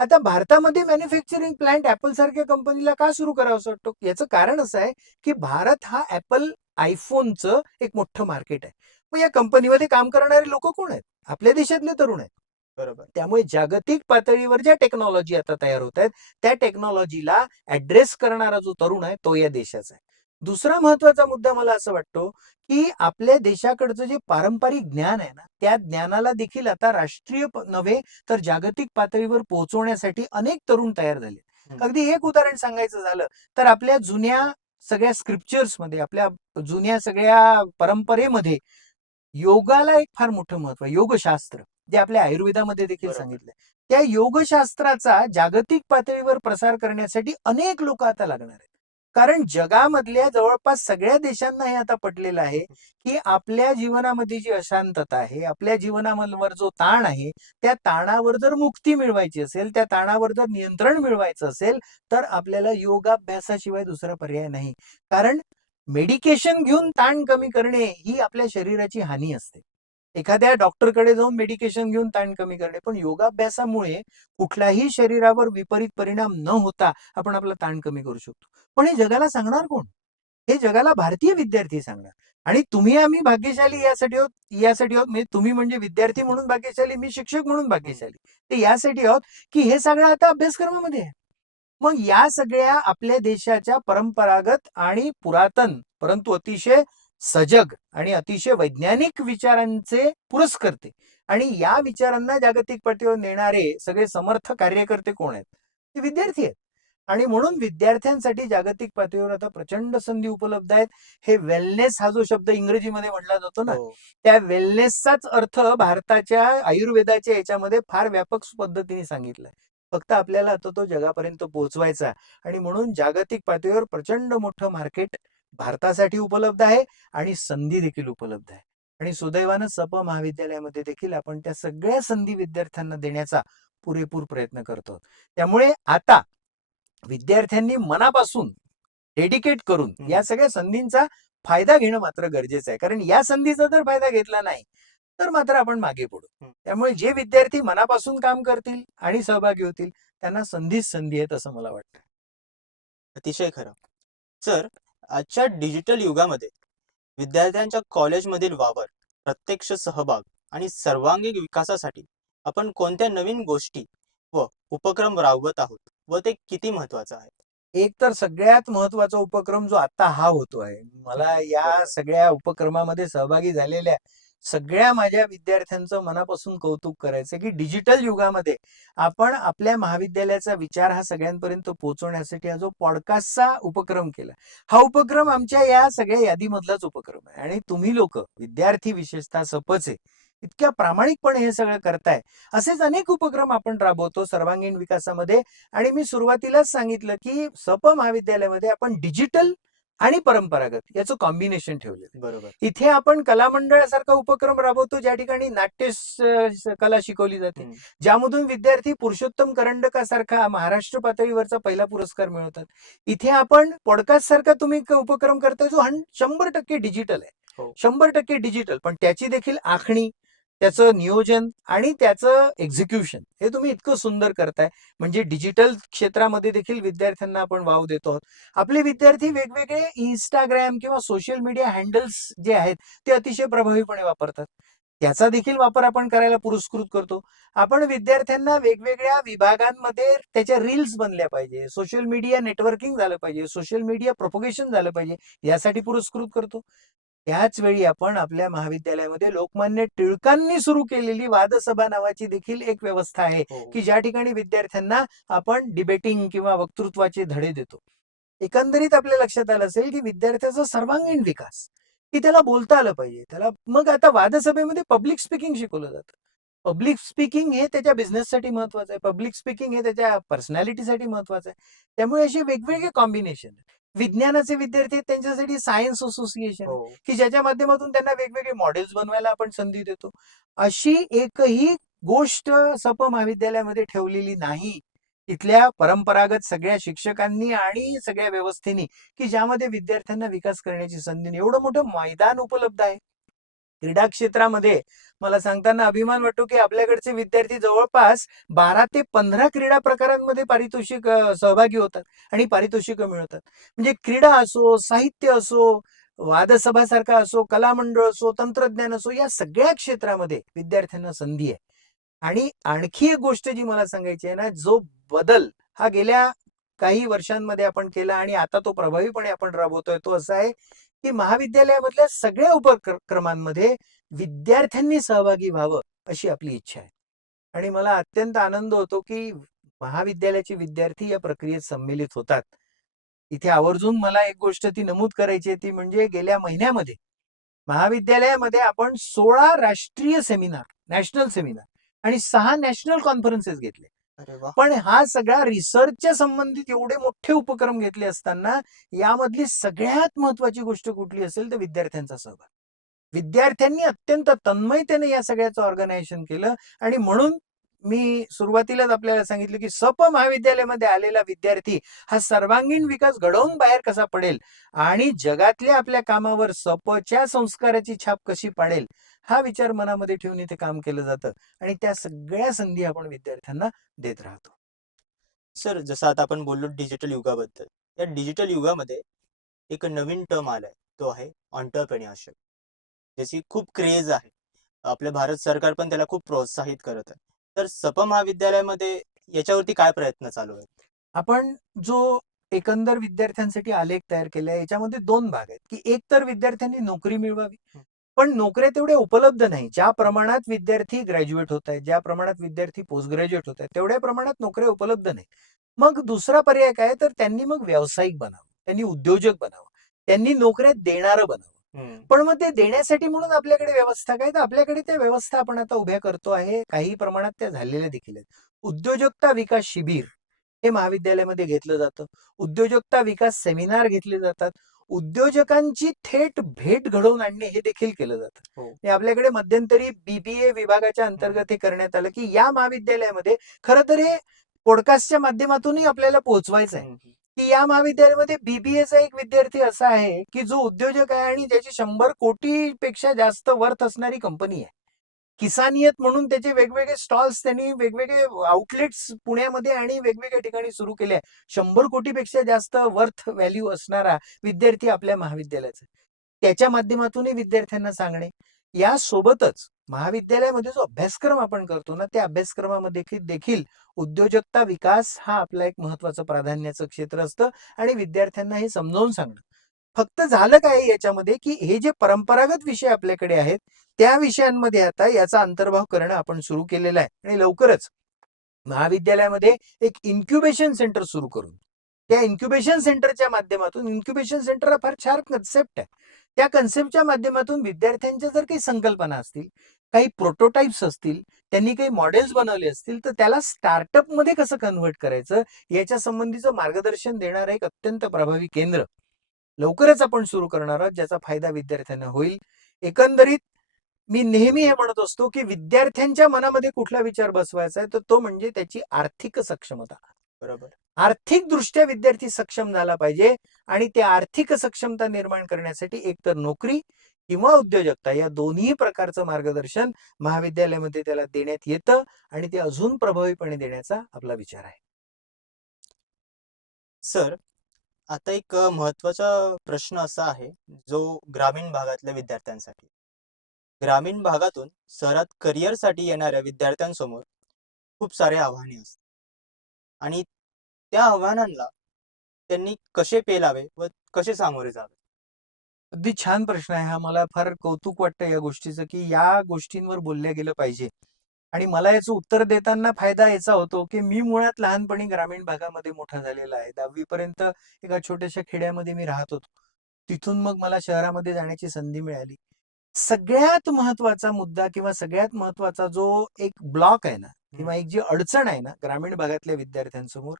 आता भारतामध्ये मॅन्युफॅक्चरिंग प्लांट ऍपल सारख्या कंपनीला का सुरू करावं असं वाटतं? याचं कारण असं आहे की भारत हा ऍपल आयफोनचं एक मोठं मार्केट आहे. मग या कंपनीमध्ये काम करणारे लोक कोण आहेत? आपल्या देशातले तरुण आहेत. बरोबर. त्यामुळे जागतिक पातळीवर ज्या टेक्नॉलॉजी आता तयार होत आहेत त्या टेक्नॉलॉजीला ऍड्रेस करणारा जो तरुण आहे तो या देशाचा आहे. दुसरा महत्वाचा मुद्दा मला असं वाटतो की आपल्या देशाकडचं जे पारंपरिक ज्ञान आहे ना त्या ज्ञानाला देखील आता राष्ट्रीय नव्हे तर जागतिक पातळीवर पोहोचवण्यासाठी अनेक तरुण तयार झाले. अगदी एक उदाहरण सांगायचं झालं तर आपल्या जुन्या सगळ्या स्क्रिप्चर्स मध्ये आपल्या जुन्या सगळ्या परंपरेमध्ये योगाला एक फार मोठं महत्व आहे. योगशास्त्र जे आपल्या आयुर्वेदामध्ये देखील बरोबर. सांगितलंय त्या योगशास्त्राचा जागतिक पातळीवर प्रसार करण्यासाठी अनेक लोक आता लागणार आहेत. कारण जगामधल्या जवळपास सगळ्या देशांना हे आता पटलेलं आहे की आपल्या जीवनामध्ये जी अशांतता आहे आपल्या जीवनावर जो ताण आहे त्या ताणावर जर मुक्ती मिळवायची असेल त्या ताणावर जर नियंत्रण मिळवायचं असेल तर आपल्याला योगाभ्यासाशिवाय दुसरा पर्याय नाही. कारण मेडिकेशन घेऊन ताण कमी करणे ही आपल्या शरीराची हानी असते. एखाद्या डॉक्टरकडे जाऊन मेडिकेशन घेऊन ताण कमी करणे, पण योगाभ्यासामुळे कुठल्याही शरीरावर विपरीत परिणाम न होता आपण आपला ताण कमी करू शकतो. पण हे जगाला सांगणार कोण? हे जगाला भारतीय विद्यार्थी सांगणार. आणि तुम्ही आम्ही भाग्यशाली यासाठी आहोत म्हणजे तुम्ही म्हणजे विद्यार्थी म्हणून भाग्यशाली, मी शिक्षक म्हणून भाग्यशाली. ते यासाठी आहोत की हे सगळं आता अभ्यासक्रमामध्ये आहे. मग या सगळ्या आपल्या देशाच्या परंपरागत आणि पुरातन परंतु अतिशय सजग आणि अतिशय वैज्ञानिक विचारांचे पुरस्कर्ते आणि या विचारांना जागतिक पातळीवर नेणारे सगळे समर्थ कार्यकर्ते कोण आहेत? ते विद्यार्थी आहेत. आणि म्हणून विद्यार्थ्यांसाठी जागतिक पातळीवर आता प्रचंड संधी उपलब्ध आहेत. हे वेलनेस हा जो शब्द इंग्रजीमध्ये म्हटला जातो ना त्या वेलनेसचाच अर्थ भारताच्या आयुर्वेदाच्या याच्यामध्ये फार व्यापक पद्धतीने सांगितलाय. फक्त आपल्याला आता तो जगापर्यंत पोहोचवायचा आणि म्हणून जागतिक पातळीवर प्रचंड मोठं मार्केट भारतासाठी उपलब्ध आहे आणि संधी देखील उपलब्ध आहे. आणि सुदैवानं सप महाविद्यालयामध्ये देखील आपण त्या सगळ्या संधी विद्यार्थ्यांना देण्याचा पुरेपूर प्रयत्न करतो. त्यामुळे आता विद्यार्थ्यांनी मनापासून डेडिकेट करून या सगळ्या संधींचा फायदा घेणं मात्र गरजेचं आहे. कारण या संधीचा जर फायदा घेतला नाही तर मात्र आपण मागे पडू. त्यामुळे जे विद्यार्थी मनापासून काम करतील आणि सहभागी होतील त्यांना संधीच संधी आहेत असं मला वाटतं. अतिशय खरं. सर, आजच्या डिजिटल युगामध्ये विद्यार्थ्यांच्या कॉलेजमधील वावर, प्रत्यक्ष सहभाग आणि सर्वांगीण विकासासाठी आपण कोणत्या नवीन गोष्टी व उपक्रम राबवत आहोत व ते किती महत्वाचं आहे? एक तर सगळ्यात महत्वाचा उपक्रम जो आता हा होतोय, मला या सगळ्या उपक्रमामध्ये सहभागी झालेल्या सगळ्या माझ्या विद्यार्थ्यांचं मनापासून कौतुक करायचं की डिजिटल युगामध्ये आपण आपल्या महाविद्यालयाचा विचार हा सगळ्यांपर्यंत पोहोचवण्यासाठी हा जो पॉडकास्टचा उपक्रम केला. हा उपक्रम आमच्या या सगळ्या यादीमधलाच उपक्रम आहे आणि तुम्ही लोक विद्यार्थी विशेषतः सपचे इतक्या प्रामाणिकपणे हे सगळं करताय. असेच अनेक उपक्रम आपण राबवतो सर्वांगीण विकासामध्ये. आणि मी सुरुवातीलाच सांगितलं की सप महाविद्यालयामध्ये आपण डिजिटल आणि परंपरागत याचं कॉम्बिनेशन ठेवलेलं. बरोबर. इथे आपण कला मंडळासारखा उपक्रम राबवतो ज्या ठिकाणी कला शिकवली जाते, ज्यामधून विद्यार्थी पुरुषोत्तम करंडकासारखा महाराष्ट्र पातळीवरचा पहिला पुरस्कार मिळवतात. इथे आपण पॉडकास्ट सारखा तुम्ही उपक्रम करताय जो 100% डिजिटल आहे. 100% डिजिटल, पण त्याची देखील आखणी, त्याचं नियोजन आणि त्याचं एक्झिक्युशन हे तुम्ही इतकं सुंदर करताय. म्हणजे डिजिटल क्षेत्रामध्ये देखील विद्यार्थ्यांना आपण वाव देतो आहोत. आपले विद्यार्थी वेगवेगळे इंस्टाग्राम किंवा सोशल मीडिया हँडल्स जे आहेत ते अतिशय प्रभावीपणे वापरतात. त्याचा देखील वापर आपण करायला पुरस्कृत करतो. आपण विद्यार्थ्यांना वेगवेगळ्या विभागांमध्ये त्याच्या रील्स बनल्या पाहिजे, सोशल मीडिया नेटवर्किंग झालं पाहिजे, सोशल मीडिया प्रोपगेशन झालं पाहिजे यासाठी पुरस्कृत करतो. त्याच वेळी आपण आपल्या महाविद्यालयामध्ये लोकमान्य टिळकांनी सुरू केलेली वादसभा नावाची देखील एक व्यवस्था आहे की ज्या ठिकाणी विद्यार्थ्यांना आपण डिबेटिंग किंवा वक्तृत्वाचे धडे देतो. एकंदरीत आपल्या लक्षात आलं असेल की विद्यार्थ्याचा सर्वांगीण विकास की त्याला बोलता आलं पाहिजे. त्याला मग आता वादसभेमध्ये पब्लिक स्पीकिंग शिकवलं जातं. पब्लिक स्पीकिंग हे त्याच्या बिझनेससाठी महत्वाचं आहे. पब्लिक स्पीकिंग हे त्याच्या पर्सनॅलिटीसाठी महत्वाचं आहे. त्यामुळे असे वेगवेगळे कॉम्बिनेशन. विज्ञानाचे विद्यार्थी आहेत त्यांच्यासाठी सायन्स असोसिएशन आहे, हो. की ज्याच्या माध्यमातून त्यांना वेगवेगळे मॉडेल्स बनवायला आपण संधी देतो. अशी एकही गोष्ट सप महाविद्यालयामध्ये ठेवलेली नाही. इथल्या परंपरागत सगळ्या शिक्षकांनी आणि सगळ्या व्यवस्थेने, की ज्यामध्ये विद्यार्थ्यांना विकास करण्याची संधी नाही. एवढं मोठं मैदान उपलब्ध आहे. क्रीडा क्षेत्रामध्ये मला सांगताना अभिमान वाटतो, की आपल्याकडचे विद्यार्थी जवळपास 12 ते 15 क्रीडा प्रकारांमध्ये पारितोषिक सहभागी होतात आणि पारितोषिकं मिळवतात. म्हणजे क्रीडा असो, साहित्य असो, वादसभासारखा असो, कलामंडळ असो, तंत्रज्ञान असो, या सगळ्या क्षेत्रामध्ये विद्यार्थ्यांना संधी आहे. आणि आणखी एक गोष्ट जी मला सांगायची आहे ना, जो बदल हा गेल्या काही वर्षांमध्ये आपण केला आणि आता तो प्रभावीपणे आपण राबवतोय, तो असा आहे, की महाविद्यालयामधल्या सगळ्या उपक्रमांमध्ये विद्यार्थ्यांनी सहभागी व्हावं अशी आपली इच्छा आहे. आणि मला अत्यंत आनंद होतो, की महाविद्यालयाचे विद्यार्थी या प्रक्रियेत सम्मिलित होतात. इथे आवर्जून मला एक गोष्ट ती नमूद करायची आहे, ती म्हणजे गेल्या महिन्यामध्ये महाविद्यालयामध्ये आपण 16 राष्ट्रीय सेमिनार, नॅशनल सेमिनार आणि 6 नॅशनल कॉन्फरन्सेस घेतले. अरे वा. पण हा सगळा रिसर्चच्या संबंधित एवढे मोठे उपक्रम घेतले असताना यामधली सगळ्यात महत्वाची गोष्ट कुठली असेल तर विद्यार्थ्यांचा सहभाग. विद्यार्थ्यांनी अत्यंत तन्मयतेने या सगळ्याचं ऑर्गनायझेशन केलं आणि म्हणून मी सुरुवातीलाच आपल्याला सांगितलं, की सप महाविद्यालयामध्ये आलेला विद्यार्थी हा सर्वांगीण विकास घडवून बाहेर कसा पडेल आणि जगातल्या आपल्या कामावर सपच्या संस्काराची छाप कशी पाडेल, हा विचार मनामध्ये ठेवून इथे काम केलं जातं आणि त्या सगळ्या संधी आपण विद्यार्थ्यांना देत राहतो. सर, जसं आता आपण बोललो डिजिटल युगाबद्दल. या डिजिटल युगामध्ये एक नवीन टर्म आलाय, तो आहे एंटरप्रेन्योरशिप. ज्याची खूप क्रेज आहे. आपलं भारत सरकार पण त्याला खूप प्रोत्साहित करत आहे. तर सप महाविद्यालयामध्ये याच्यावरती काय प्रयत्न चालू आहेत? आपण जो एकंदर विद्यार्थ्यांसाठी आलेख तयार केला आहे, याच्यामध्ये 2 भाग आहेत, की एक तर विद्यार्थ्यांनी नोकरी मिळवावी. हं. पण नोकऱ्या तेवढ्या उपलब्ध नाही. ज्या प्रमाणात विद्यार्थी ग्रॅज्युएट होत आहेत, ज्या प्रमाणात विद्यार्थी पोस्ट ग्रॅज्युएट होत आहेत, तेवढ्या प्रमाणात नोकऱ्या उपलब्ध नाही. मग दुसरा पर्याय काय तर त्यांनी मग व्यावसायिक बनावं, त्यांनी उद्योजक बनावं, त्यांनी नोकऱ्या देणारं बनावं. हं. पण मग ते देण्यासाठी म्हणून आपल्याकडे व्यवस्था काय तर आपल्याकडे त्या व्यवस्था आपण आता उभ्या करतो आहे. काही प्रमाणात त्या झालेल्या देखील आहेत. उद्योजकता विकास शिबिर हे महाविद्यालयामध्ये घेतलं जातं. उद्योजकता विकास सेमिनार घेतले जातात. उद्योजकांची थेट भेट घडवून आणणे हे देखील केलं जातं. हो. हे आपल्याकडे मध्यंतरी BBA विभागाच्या अंतर्गत हे करण्यात आलं, की या महाविद्यालयामध्ये खरं तर हे पॉडकास्टच्या माध्यमातूनही आपल्याला पोहोचवायचं आहे, हं, की या महाविद्यालयामध्ये BBAचा एक विद्यार्थी असा आहे, की जो उद्योजक आहे आणि ज्याची 100 कोटीपेक्षा जास्त वर्थ असणारी कंपनी आहे. किसानियत म्हणून त्याचे वेगवेगळे स्टॉल्स त्यांनी वेगवेगळे आउटलेट्स पुण्यामध्ये आणि वेगवेगळ्या ठिकाणी सुरू केले आहे. 100 कोटीपेक्षा जास्त वर्थ व्हॅल्यू असणारा विद्यार्थी आपल्या महाविद्यालयाचा आहे. त्याच्या माध्यमातूनही विद्यार्थ्यांना सांगणे. यासोबतच महाविद्यालयामध्ये जो अभ्यासक्रम आपण करतो ना, त्या अभ्यासक्रमामध्ये देखील उद्योजकता विकास हा आपला एक महत्वाचं प्राधान्याचं क्षेत्र असतं आणि विद्यार्थ्यांना हे समजावून सांगणं. फक्त झालं काय याच्यामध्ये, की हे जे परंपरागत विषय आपल्याकडे आहेत, त्या विषयांमध्ये आता याचा अंतर्भाव करणं आपण सुरू केलेला आहे आणि लवकरच महाविद्यालयामध्ये एक इन्क्युबेशन सेंटर सुरू करून त्या इन्क्युबेशन सेंटरच्या माध्यमातून इन्क्युबेशन सेंटर हा फार छान कन्सेप्ट आहे. त्या कन्सेप्टच्या माध्यमातून विद्यार्थ्यांच्या जर काही संकल्पना असतील, काही प्रोटोटाइप्स असतील, त्यांनी काही मॉडेल्स बनवले असतील, तर त्याला स्टार्टअपमध्ये कसं कन्व्हर्ट करायचं याच्या संबंधीचं मार्गदर्शन देणारं एक अत्यंत प्रभावी केंद्र लवकरच आपण सुरू करणार आहोत, ज्याचा फायदा विद्यार्थ्यांना होईल. एकंदरीत मी नेहमी हे म्हणत असतो, की विद्यार्थ्यांच्या मनामध्ये कुठला विचार बसवायचा आहे, तर तो म्हणजे त्याची आर्थिक सक्षमता. बरोबर. आर्थिकदृष्ट्या विद्यार्थी सक्षम झाला पाहिजे आणि त्या आर्थिक सक्षमता निर्माण करण्यासाठी एकतर नोकरी किंवा उद्योजकता या दोन्ही प्रकारचं मार्गदर्शन महाविद्यालयामध्ये त्याला देण्यात येतं आणि ते अजून प्रभावीपणे देण्याचा आपला विचार आहे. सर, आता एक महत्त्वाचा प्रश्न असा आहे, जो ग्रामीण भागातल्या विद्यार्थ्यांसाठी. ग्रामीण भागातून शहरात करिअरसाठी येणाऱ्या विद्यार्थ्यांसमोर खूप सारे आव्हाने असतात आणि त्या आव्हानांना त्यांनी कसे पेलावे व कसे सामोरे जावे? अगदी छान प्रश्न आहे हा. मला फार कौतुक वाटतं या गोष्टीचं, की या गोष्टींवर बोलल्या गेलं पाहिजे. आणि मला याचं उत्तर देताना फायदा याचा होतो, की मी मुळात लहानपणी ग्रामीण भागामध्ये मोठा झालेला आहे. 10वी पर्यंत एका छोट्याशा खेड्यामध्ये मी राहत होतो. तिथून मग मला शहरामध्ये जाण्याची संधी मिळाली. सगळ्यात महत्वाचा मुद्दा किंवा सगळ्यात महत्वाचा जो एक ब्लॉक आहे ना किंवा एक जी अडचण आहे ना ग्रामीण भागातल्या विद्यार्थ्यांसमोर,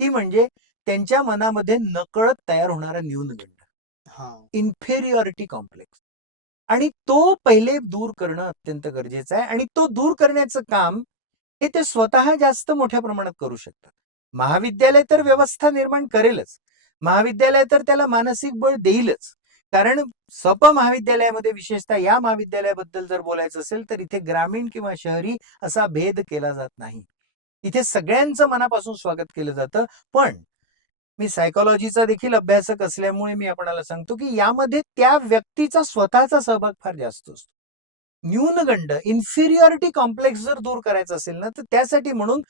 ती म्हणजे त्यांच्या मनामध्ये नकळत तयार होणारा न्यूनगंड, हा. Inferiority complex. आणि तो पहिले दूर करणं अत्यंत गरजेचं आहे आणि तो दूर करण्याचं काम हे ते स्वतः जास्त मोठ्या प्रमाणात करू शकतात. महाविद्यालय तर व्यवस्था निर्माण करेलच. महाविद्यालय तर त्याला मानसिक बळ देईलच. कारण महाविद्यालयामध्ये विशेषतः या महाविद्यालयाबद्दल जर बोलायचं असेल तर इथे ग्रामीण किंवा शहरी असा भेद केला जात नाही. इथे सगळ्यांचं मनापासून स्वागत केलं जातं. पण मी सायकोलॉजीचा देखील अभ्यासक असल्यामुळे मी आपणाला सांगतो की यामध्ये त्या व्यक्तीचा स्वतःचा सहभाग फार जास्त असतो. न्यूनगंड, इन्फिरियरिटी कॉम्प्लेक्स जर दूर करायचं असेल ना तर त्यासाठी म्हणून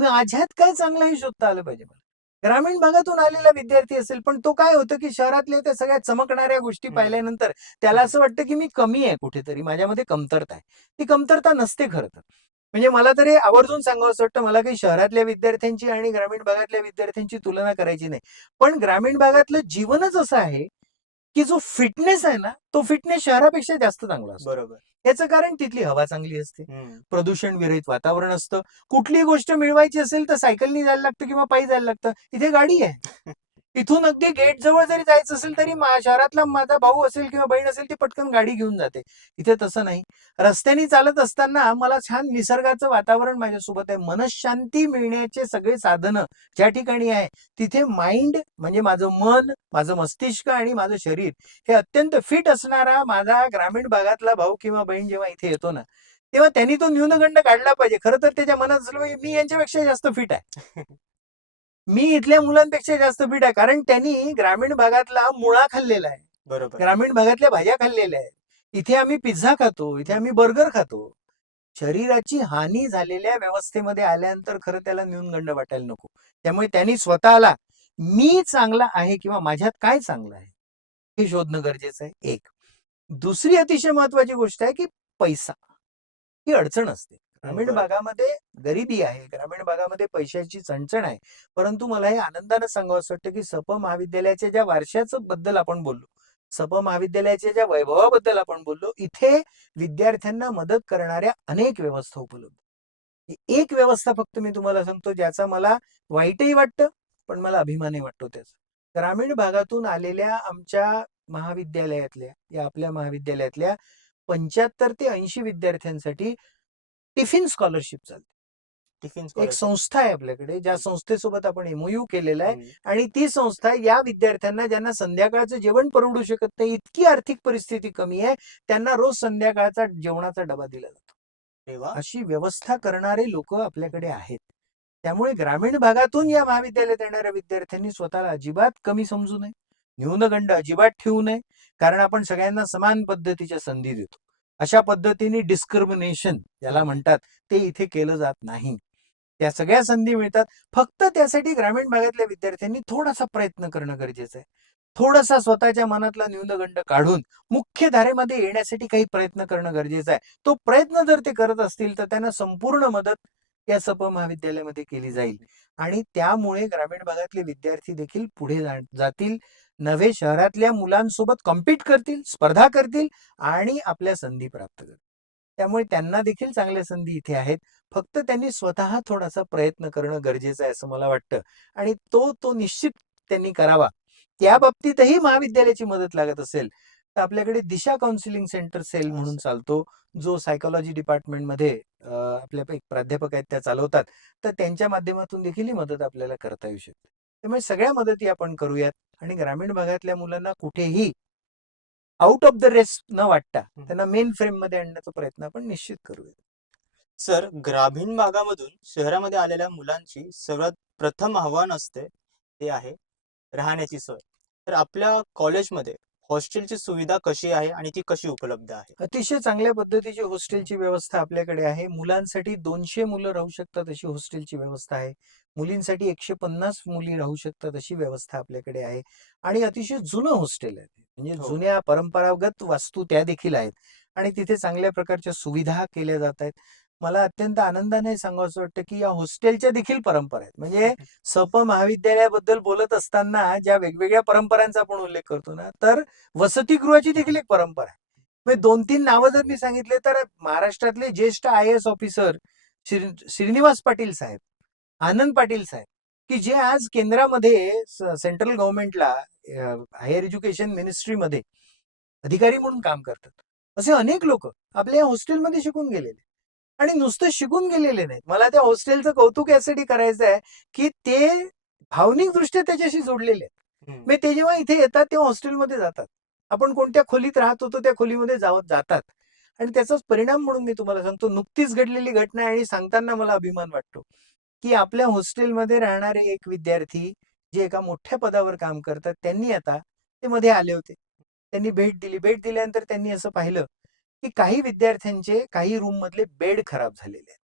माझ्यात काय चांगलं हे शोधता आलं पाहिजे मला. ग्रामीण भागातून आलेला विद्यार्थी असेल पण तो काय होतं की शहरातल्या त्या सगळ्या चमकणाऱ्या गोष्टी पाहिल्यानंतर त्याला असं वाटतं की मी कमी आहे कुठेतरी, माझ्यामध्ये कमतरता आहे. ती कमतरता नसते खरं तर. म्हणजे मला तरी आवर्जून सांगावंसं वाटतं, मला काही शहरातल्या विद्यार्थ्यांची आणि ग्रामीण भागातल्या विद्यार्थ्यांची तुलना करायची नाही. पण ग्रामीण भागातलं जीवनच असं आहे की जो फिटनेस आहे ना तो फिटनेस शहरापेक्षा जास्त चांगला असतो. बरोबर. याचं कारण तिथली हवा चांगली असते, हम्म. प्रदूषण विरहित वातावरण असतं. कुठलीही गोष्ट मिळवायची असेल तर सायकलनी जायला लागतं किंवा पायी जायला लागतं. इथे गाडी आहे. इथून अगदी गेट जवळ जरी जायचं असेल तरी शहरातला माझा भाऊ असेल किंवा बहीण असेल ती पटकन गाडी घेऊन जाते. इथे तसं नाही. रस्त्याने चालत असताना मला छान निसर्गाचं वातावरण माझ्यासोबत आहे. मनःशांती मिळण्याचे सगळे साधनं ज्या ठिकाणी आहे तिथे माइंड म्हणजे माझं मन, माझं मस्तिष्क आणि माझं शरीर हे अत्यंत फिट असणारा माझा ग्रामीण भागातला भाऊ किंवा बहीण जेव्हा इथे येतो ना तेव्हा त्यांनी तो न्यूनगंड काढला पाहिजे. खरं तर त्याच्या मनात असलं मी यांच्यापेक्षा जास्त फिट आहे. मी इथल्या मुलांपेक्षा जास्त फिट आहे. कारण त्यांनी ग्रामीण भागातला मुळा खाल्लेला आहे. बरोबर. ग्रामीण भागातल्या भाज्या खाल्लेल्या आहेत. इथे आम्ही पिझ्झा खातो, इथे आम्ही बर्गर खातो. शरीराची हानी झालेल्या व्यवस्थेमध्ये आल्यानंतर खरं त्याला न्यूनगंड वाटायला नको. त्यामुळे त्यांनी स्वतःला मी चांगला आहे किंवा माझ्यात काय चांगलं आहे हे शोधणं गरजेचं आहे. एक. दुसरी अतिशय महत्वाची गोष्ट आहे की पैसा ही अडचण असते. ग्रामीण बरोबर. भागामध्ये गरिबी आहे, ग्रामीण भागामध्ये पैशाची चणचण आहे. परंतु मला हे आनंदानं सांगावंसं वाटतं की महाविद्यालयाच्या ज्या वारशाचं बद्दल आपण बोललो, महाविद्यालयाच्या ज्या वैभवाबद्दल आपण बोललो, इथे विद्यार्थ्यांना मदत करणाऱ्या अनेक व्यवस्था उपलब्ध. एक व्यवस्था फक्त मी तुम्हाला सांगतो ज्याचा मला वाईटही वाटतं पण मला अभिमानही वाटतो त्याचा. ग्रामीण भागातून आलेल्या आमच्या महाविद्यालयातल्या या आपल्या महाविद्यालयातल्या 75 ते 80 विद्यार्थ्यांसाठी टिफिन स्कॉलरशिप चालते. टिफिन एक स्कॉलरशिप. संस्था आहे आपल्याकडे ज्या संस्थेसोबत आपण एमओयू केलेला आहे हम्म. आणि ती संस्था या विद्यार्थ्यांना ज्यांना संध्याकाळचं जेवण परवडू शकत नाही, इतकी आर्थिक परिस्थिती कमी आहे, त्यांना रोज संध्याकाळचा जेवणाचा डबा दिला जातो. अरे वा. अशी व्यवस्था करणारे लोक आपल्याकडे आहेत. त्यामुळे ग्रामीण भागातून या महाविद्यालयात येणाऱ्या विद्यार्थ्यांनी स्वतःला अजिबात कमी समजू नये, न्यूनगंड अजिबात ठेवू नये. कारण आपण सगळ्यांना समान पद्धतीच्या संधी देतो. अशा पद्धतीने डिस्क्रिमिनेशन ज्याला म्हणतात ते इथे केलं जात नाही. त्या सगळ्या संधी मिळतात. फक्त त्यासाठी ग्रामीण भागातल्या विद्यार्थ्यांनी थोडासा प्रयत्न करणं गरजेचं आहे. थोडासा स्वतःच्या मनातला न्यूनगंड काढून मुख्य धारेमध्ये येण्यासाठी काही प्रयत्न करणं गरजेचं आहे. तो प्रयत्न जर ते करत असतील तर त्यांना संपूर्ण मदत या महाविद्यालयामध्ये केली जाईल आणि त्यामुळे ग्रामीण भागातले विद्यार्थी देखील पुढे जातील, नव्हे शहरातल्या मुलांसोबत कॉम्पीट करतील, स्पर्धा करतील आणि आपल्या संधी प्राप्त करतील. त्यामुळे त्यांना देखील चांगल्या संधी इथे आहेत. फक्त त्यांनी स्वतः थोडासा प्रयत्न करणं गरजेचं आहे असं मला वाटतं आणि तो निश्चित त्यांनी करावा. त्या बाबतीतही महाविद्यालयाची मदत लागत असेल तर आपल्याकडे दिशा काउन्सिलिंग सेंटर सेल म्हणून चालतो, जो सायकोलॉजी डिपार्टमेंटमध्ये आपल्या एक प्राध्यापक आहेत त्या चालवतात. तर त्यांच्या माध्यमातून देखील ही मदत आपल्याला करता येऊ शकते. त्यामुळे सगळ्या मदती आपण करूयात आणि ग्रामीण भागातल्या मुलांना कुठेही आउट ऑफ द रेस्ट न वाटता त्यांना मेन फ्रेम मध्ये आणण्याचा प्रयत्न आपण निश्चित करूया. सर, ग्रामीण भागामधून शहरामध्ये आलेल्या मुलांची सर्वात प्रथम आव्हान असते ते आहे राहण्याची सोय. तर आपल्या कॉलेजमध्ये हॉस्टेलची सुविधा कशी आहे आणि ती कशी उपलब्ध आहे? अतिशय चांगल्या पद्धतीची हॉस्टेलची व्यवस्था आपल्याकडे आहे. मुलांसाठी 200 मुलं राहू शकतात अशी हॉस्टेलची व्यवस्था आहे. मुलींसाठी 150 मुली राहू शकतात अशी व्यवस्था आपल्याकडे आहे आणि अतिशय जुनं हॉस्टेल आहे. म्हणजे हो. जुन्या परंपरागत वास्तू त्या देखील आहेत आणि तिथे चांगल्या प्रकारच्या सुविधा केल्या जात आहेत. मला अत्यंत आनंदाने सांगावंसं वाटतं की या हॉस्टेलच्या देखील परंपरा आहेत. म्हणजे सप महाविद्यालयाबद्दल बोलत असताना ज्या वेगवेगळ्या परंपरांचा आपण उल्लेख करतो ना, तर वसतिगृहाची देखील एक परंपरा आहे. म्हणजे 2-3 नावं जर मी सांगितले तर महाराष्ट्रातले ज्येष्ठ IAS ऑफिसर श्रीनिवास पाटील साहेब, आनंद पाटील साहेब, की जे आज केंद्रामध्ये सेंट्रल गव्हर्नमेंटला हायर एज्युकेशन मिनिस्ट्रीमध्ये अधिकारी म्हणून काम करतात. असे अनेक लोक आपल्या या हॉस्टेलमध्ये शिकून गेलेले आणि नुसतं शिकून गेलेले नाहीत. मला त्या हॉस्टेलचं कौतुक यासाठी करायचं आहे की ते भावनिकदृष्ट्या त्याच्याशी जोडलेले आहेत. मग ते जेव्हा इथे येतात तेव्हा हॉस्टेलमध्ये जातात. आपण कोणत्या खोलीत राहत होतो त्या खोलीमध्ये जातात आणि त्याचाच परिणाम म्हणून मी तुम्हाला सांगतो, नुकतीच घडलेली घटना आहे आणि सांगताना मला अभिमान वाटतो की आपल्या हॉस्टेलमध्ये राहणारे एक विद्यार्थी जे एका मोठ्या पदावर काम करतात, त्यांनी आता ते मध्ये आले होते. त्यांनी भेट दिली. भेट दिल्यानंतर त्यांनी असं पाहिलं की काही विद्यार्थ्यांचे काही रूम मधले बेड खराब झालेले आहेत.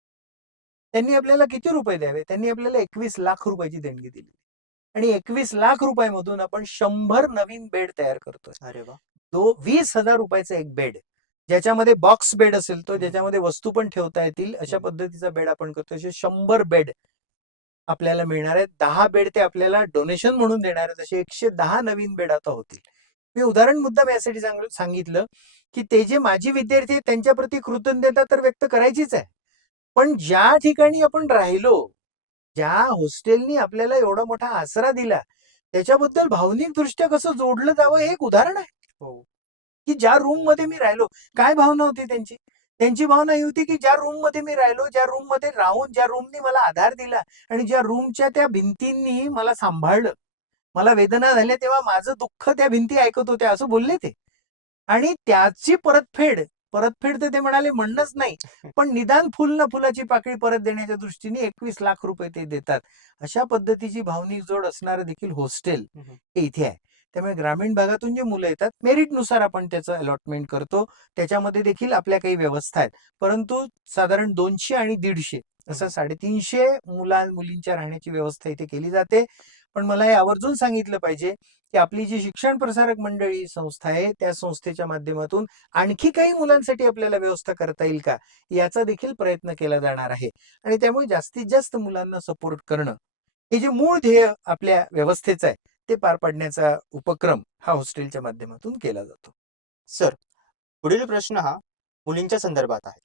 त्यांनी आपल्याला किती रुपये द्यावे? त्यांनी आपल्याला 21 लाख रुपयाची देणगी दिली आणि 21 लाख रुपयामधून आपण 100 नवीन बेड तयार करतोय. अरे वा. 20,000 रुपयाचा एक बेड, ज्याच्यामध्ये बॉक्स बेड असेल तो, ज्याच्यामध्ये वस्तू पण ठेवता येतील अशा पद्धतीचा बेड आपण करतोय. असे 100 बेड आपल्याला मिळणार आहेत. 10 बेड ते आपल्याला डोनेशन म्हणून देणार आहेत. असे 110 नवीन बेड आता होतील. मी उदाहरण मुद्दाम यासाठी सांगितलं की ते जे माजी विद्यार्थी आहेत त्यांच्याप्रती कृतज्ञता तर व्यक्त करायचीच आहे. पण ज्या ठिकाणी आपण राहिलो, ज्या हॉस्टेलनी आपल्याला एवढा मोठा आसरा दिला, त्याच्याबद्दल भावनिकदृष्ट्या कसं जोडलं जावं हे एक उदाहरण आहे. हो. की ज्या रूम मध्ये मी राहिलो, काय भावना होती त्यांची? त्यांची भावना ही होती की ज्या रूम मध्ये मी राहिलो, ज्या रूम मध्ये राहून ज्या रूमनी मला आधार दिला आणि ज्या रूमच्या त्या भिंतींनी मला सांभाळलं, मला वेदना झाल्या तेव्हा माझं दुःख त्या भिंती ऐकत होत्या, असं बोलले ते. आणि त्याची परतफेड परतफेड तर ते म्हणाले म्हणणंच नाही, पण निदान फुल ना फुलाची पाकळी परत देण्याच्या दृष्टीने 21 लाख रुपये ते देतात. अशा पद्धतीची भावनिक जोड असणारं देखील हॉस्टेल हे इथे आहे. त्यामुळे ग्रामीण भागातून जे मुलं येतात, मेरिटनुसार आपण त्याचं अलॉटमेंट करतो. त्याच्यामध्ये देखील आपल्या काही व्यवस्था आहेत. परंतु साधारण 200 आणि 150 असं 350 मुलींच्या राहण्याची व्यवस्था इथे केली जाते. पण मला हे आवर्जून सांगितलं पाहिजे की आपली जी शिक्षण प्रसारक मंडळी संस्था आहे, त्या संस्थेच्या माध्यमातून आणखी काही मुलांसाठी आपल्याला व्यवस्था करता येईल का, याचा देखील प्रयत्न केला जाणार आहे. आणि त्यामुळे जास्तीत जास्त मुलांना सपोर्ट करणं हे जे मूळ ध्येय आपल्या व्यवस्थेचं आहे, ते पार पाडण्याचा उपक्रम हा हॉस्टेलच्या माध्यमातून केला जातो. सर, पुढील प्रश्न हा मुलींच्या संदर्भात आहे.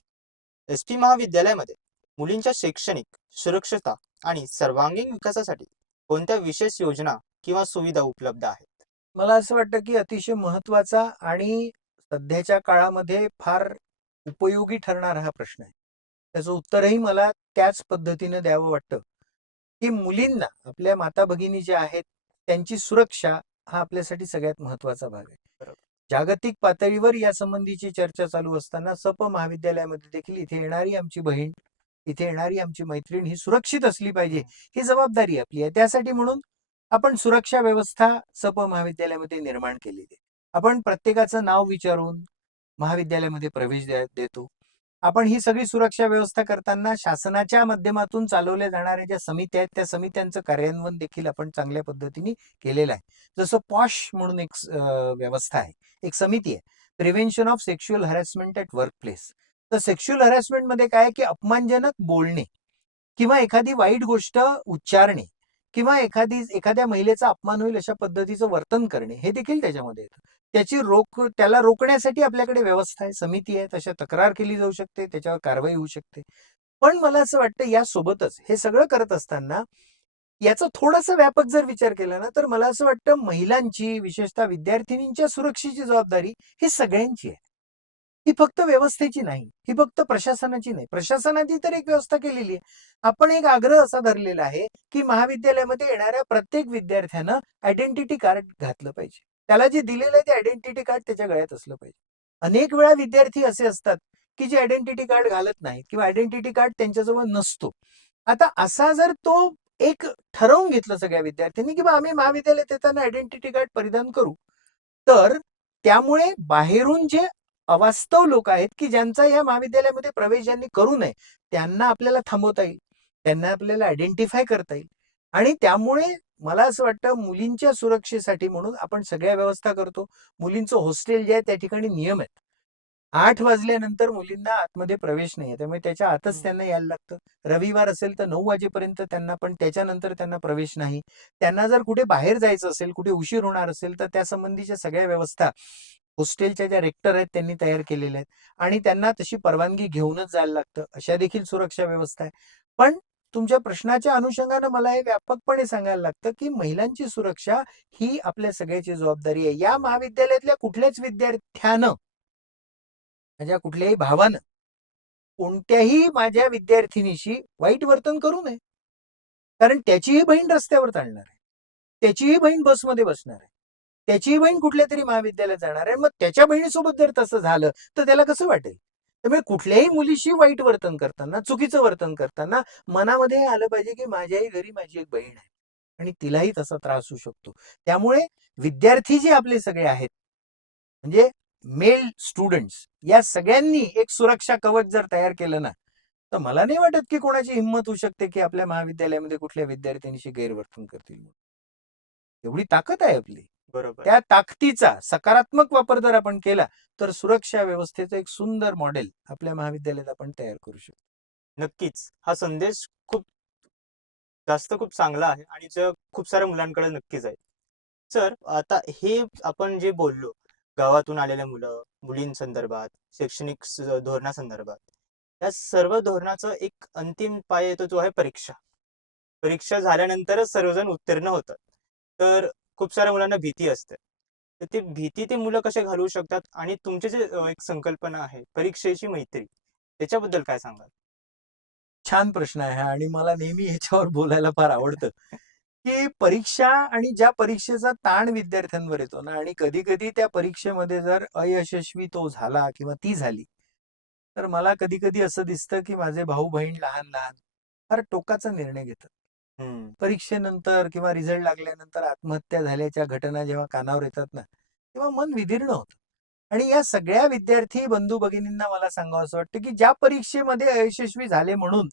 SP महाविद्यालयामध्ये मुलींच्या शैक्षणिक सुरक्षता आणि सर्वांगीण विकासासाठी कोणत्या विशेष योजना किंवा सुविधा उपलब्ध आहेत? मला असं वाटतं की अतिशय महत्वाचा आणि सध्याच्या काळामध्ये फार उपयोगी ठरणारा हा प्रश्न आहे. त्याचं उत्तरही मला त्याच पद्धतीने द्यावं वाटतं की मुलींना, आपल्या माता भगिनी ज्या आहेत, त्यांची सुरक्षा हा आपल्यासाठी सगळ्यात महत्वाचा भाग आहे. बरोबर. जागतिक पातळीवर या संबंधीची चर्चा चालू असताना सप महाविद्यालयामध्ये देखील इथे येणारी आमची बहीण, इथे येणारी आमची मैत्रीण ही सुरक्षित असली पाहिजे, ही जबाबदारी आपली आहे. त्यासाठी म्हणून आपण सुरक्षा व्यवस्था सप महाविद्यालयामध्ये निर्माण केलेली आहे. आपण प्रत्येकाचं नाव विचारून महाविद्यालयामध्ये प्रवेश देतो. आपण ही सगळी सुरक्षा व्यवस्था करताना शासनाच्या माध्यमातून चालवल्या जाणाऱ्या ज्या समित्या आहेत, त्या समित्यांचं कार्यान्वयन देखील आपण चांगल्या पद्धतीने केलेलं आहे. जसं पॉश म्हणून एक व्यवस्था आहे, एक समिती आहे, prevention of sexual harassment at workplace. तर सेक्शुअल हॅरॅसमेंट मध्ये काय की अपमानजनक बोलणे किंवा एखादी वाईट गोष्ट उच्चारणे किंवा एखाद्या महिलेचा अपमान होईल अशा पद्धतीचं वर्तन करणे, हे देखील त्याच्यामध्ये येतं. त्याला रोखण्यासाठी आपल्याकडे व्यवस्था आहे, समिती आहे, तशा तक्रार केली जाऊ शकते, त्याच्यावर कारवाई होऊ शकते. पण मला असं वाटतं यासोबतच हे सगळं करत असताना याचा थोडासा व्यापक जर विचार केला ना, तर मला असं वाटतं महिलांची, विशेषतः विद्यार्थिनींच्या सुरक्षेची जबाबदारी ही सगळ्यांची आहे. ही फक्त व्यवस्थेची नाही, ही फक्त प्रशासनाची नाही. प्रशासनाची तर एक व्यवस्था केलेली आहे. आपण एक आग्रह असा धरलेला आहे की महाविद्यालयामध्ये येणाऱ्या प्रत्येक विद्यार्थ्यानं आयडेंटिटी कार्ड घातलं पाहिजे. त्याला जे दिलेलं आहे ते आयडेंटिटी कार्ड त्याच्या गळ्यात असलं पाहिजे. अनेक वेळा विद्यार्थी असे असतात की जे आयडेंटिटी कार्ड घालत नाहीत किंवा आयडेंटिटी कार्ड त्यांच्याजवळ नसतो. आता असा जर तो एक ठरवून घेतलं सगळ्या विद्यार्थ्यांनी की आम्ही महाविद्यालयात येताना आयडेंटिटी कार्ड परिधान करू, तर त्यामुळे बाहेरून जे अवास्तव लोक आहेत की ज्यांचा या महाविद्यालयामध्ये प्रवेश ज्यांनी करू नये, त्यांना आपल्याला थांबवता येईल, त्यांना आपल्याला आयडेंटिफाय करता येईल. आणि त्यामुळे मला असं वाटतं मुलींच्या सुरक्षेसाठी म्हणून आपण सगळ्या व्यवस्था करतो. मुलींचं हॉस्टेल जे आहे त्या ठिकाणी नियम आहेत. 8 वाजल्यानंतर मुलींना आतमध्ये प्रवेश नाहीये, त्यामुळे त्याच्या आतच त्यांना यायला लागतं. रविवार असेल तर 9 वाजेपर्यंत त्यांना, पण त्याच्यानंतर त्यांना प्रवेश नाही. त्यांना जर कुठे बाहेर जायचं असेल, कुठे उशीर होणार असेल, तर त्या संबंधीच्या सगळ्या व्यवस्था हॉस्टेलच्या ज्या रेक्टर आहेत त्यांनी तयार केलेल्या आहेत आणि त्यांना तशी परवानगी घेऊनच जायला लागतं. अशा देखील सुरक्षा व्यवस्था आहे. पण तुमच्या प्रश्नाच्या अनुषंगानं मला हे व्यापकपणे सांगायला लागतं, की महिलांची सुरक्षा ही आपल्या सगळ्याची जबाबदारी आहे. या महाविद्यालयातल्या कुठल्याच विद्यार्थ्यानं, माझ्या कुठल्याही भावानं, कोणत्याही माझ्या विद्यार्थिनीशी वाईट वर्तन करू नये. कारण त्याचीही बहीण रस्त्यावर चालणार आहे. त्याचीही बहीण बसमध्ये बसणार आहे. त्याचीही बहीण कुठल्या तरी महाविद्यालयात जाणार आहे. मग त्याच्या बहिणीसोबत जर तसं झालं तर त्याला कसं वाटेल? त्यामुळे कुठल्याही मुलीशी वाईट वर्तन करताना, चुकीचं वर्तन करताना मनामध्ये हे आलं पाहिजे, की माझ्याही घरी माझी एक बहीण आहे आणि तिलाही तसा त्रास होऊ शकतो. त्यामुळे विद्यार्थी जे आपले सगळे आहेत, म्हणजे मेल स्टुडंट्स, या सगळ्यांनी एक सुरक्षा कवच जर तयार केलं ना, तर मला नाही वाटत की कोणाची हिंमत होऊ शकते की आपल्या महाविद्यालयामध्ये कुठल्या विद्यार्थ्यांशी गैरवर्तन करतील. एवढी ताकद आहे आपली. बरोबर. त्या ताकदीचा सकारात्मक वापर जर आपण केला तर सुरक्षा व्यवस्थेचं एक सुंदर मॉडेल आपल्या महाविद्यालयात आपण तयार करू शकतो. नक्कीच हा संदेश खूप चांगला आहे आणि जो खूप साऱ्या मुलांकडे नक्की जाईल. सर, आता हे आपण जे बोललो, गावातून आलेल्या मुलं, मुलींसंदर्भात, शैक्षणिक धोरणासंदर्भात, या सर्व धोरणाचा एक अंतिम पाय येतो तो आहे परीक्षा. परीक्षा झाल्यानंतरच सर्वजण उत्तीर्ण होतात. तर खूप साऱ्या मुलांना भीती असते. तर ती भीती ते मुलं कसे घालवू शकतात आणि तुमची जे एक संकल्पना आहे, परीक्षेची मैत्री, त्याच्याबद्दल काय सांगाल? छान प्रश्न आहे हा आणि मला नेहमी ह्याच्यावर बोलायला फार आवडतं, की परीक्षा आणि ज्या परीक्षेचा ताण विद्यार्थ्यांवर येतो ना, आणि कधी-कधी त्या परीक्षेमध्ये जर अयशस्वी तो झाला किंवा ती झाली, तर मला कधी-कधी असं दिसतं, की माझे भाऊ-बहीण लहान-लहान फार टोकाचा निर्णय घेतात. हं. परीक्षेनंतर किंवा रिझल्ट लागल्यानंतर आत्महत्या झाल्याच्या घटना जेव्हा कानावर येतात ना, तेव्हा मन विदीर्ण होतं. आणि या सगळ्या विद्यार्थी बंधू-भगिनींना मला सांगावसं वाटतं, की ज्या परीक्षेमध्ये अयशस्वी झाले म्हणून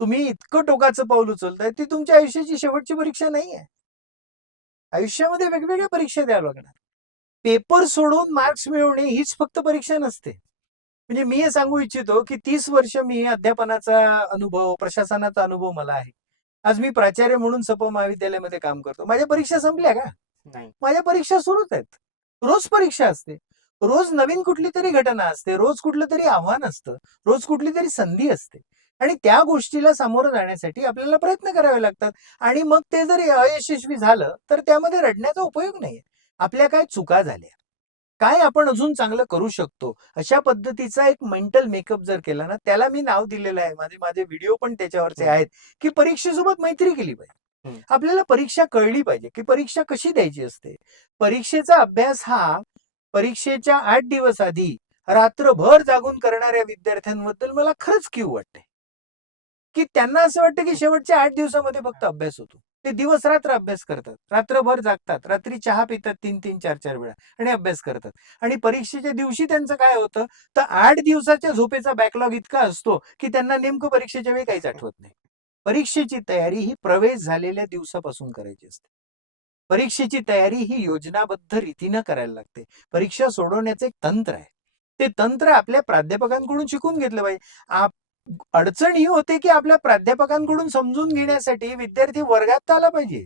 तुम्ही इतकं टोकाचं पाऊल उचलताय, ती तुमच्या आयुष्याची शेवटची परीक्षा नाहीये. आयुष्यामध्ये वेगवेगळ्या परीक्षा द्याव्या लागणार. पेपर सोडवून मार्क्स मिळवणे हीच फक्त परीक्षा नसते. म्हणजे मी हे सांगू इच्छितो, की 30 वर्ष मी अध्यापनाचा अनुभव, प्रशासनाचा अनुभव मला आहे. आज मी प्राचार्य म्हणून सप महाविद्यालयामध्ये काम करतो. माझ्या परीक्षा संपल्या का? नाही. माझ्या परीक्षा सुरूच आहेत. रोज परीक्षा असते. रोज नवीन कुठली तरी घटना असते. रोज कुठलं तरी आव्हान असतं. रोज कुठली तरी संधी असते. आणि त्या गोष्टीला सामोरं जाण्यासाठी आपल्याला प्रयत्न करावे लागतात. आणि मग ते जर अयशस्वी झालं, तर त्यामध्ये रडण्याचा उपयोग नाहीये. आपल्या काय चुका झाल्या? काय आपण अजून चांगलं करू शकतो? अशा पद्धतीचा एक मेंटल मेकअप जर केला ना, त्याला मी नाव दिलेलं आहे. माझे माझे व्हिडिओ पण त्याच्यावरचे हं, आहेत, की परीक्षेसोबत मैत्री केली पाहिजे. हं. आपल्याला परीक्षा कळली पाहिजे, की परीक्षा कशी द्यायची असते. परीक्षेचा अभ्यास हा परीक्षेच्या 8 दिवस आधी रात्रभर जागून करणाऱ्या विद्यार्थ्यांबद्दल मला खरंच कीव वाटते. की त्यांना असं वाटतं की शेवटच्या 8 दिवसामध्ये फक्त अभ्यास होतो. ते दिवस-रात्र अभ्यास करतात. रात्रभर जागतात. रात्री चहा पितात 3-3, 4-4 वेळा आणि अभ्यास करतात. आणि परीक्षेच्या दिवशी त्यांचं काय होतं, तर 8 दिवसाच्या झोपेचा बॅकलॉग इतका असतो, की त्यांना नेमकं परीक्षेच्या वेळी काहीच आठवत नाही. परीक्षेची तयारी ही प्रवेश झालेल्या दिवसापासून करायची असते. परीक्षेची तयारी ही योजनाबद्ध रीतीनं करायला लागते. परीक्षा सोडवण्याचं एक तंत्र आहे. ते तंत्र आपल्या प्राध्यापकांकडून शिकून घेतलं पाहिजे. अडचण ही होते, की आपल्या प्राध्यापकांकडून समजून घेण्यासाठी विद्यार्थी वर्गात आला पाहिजे.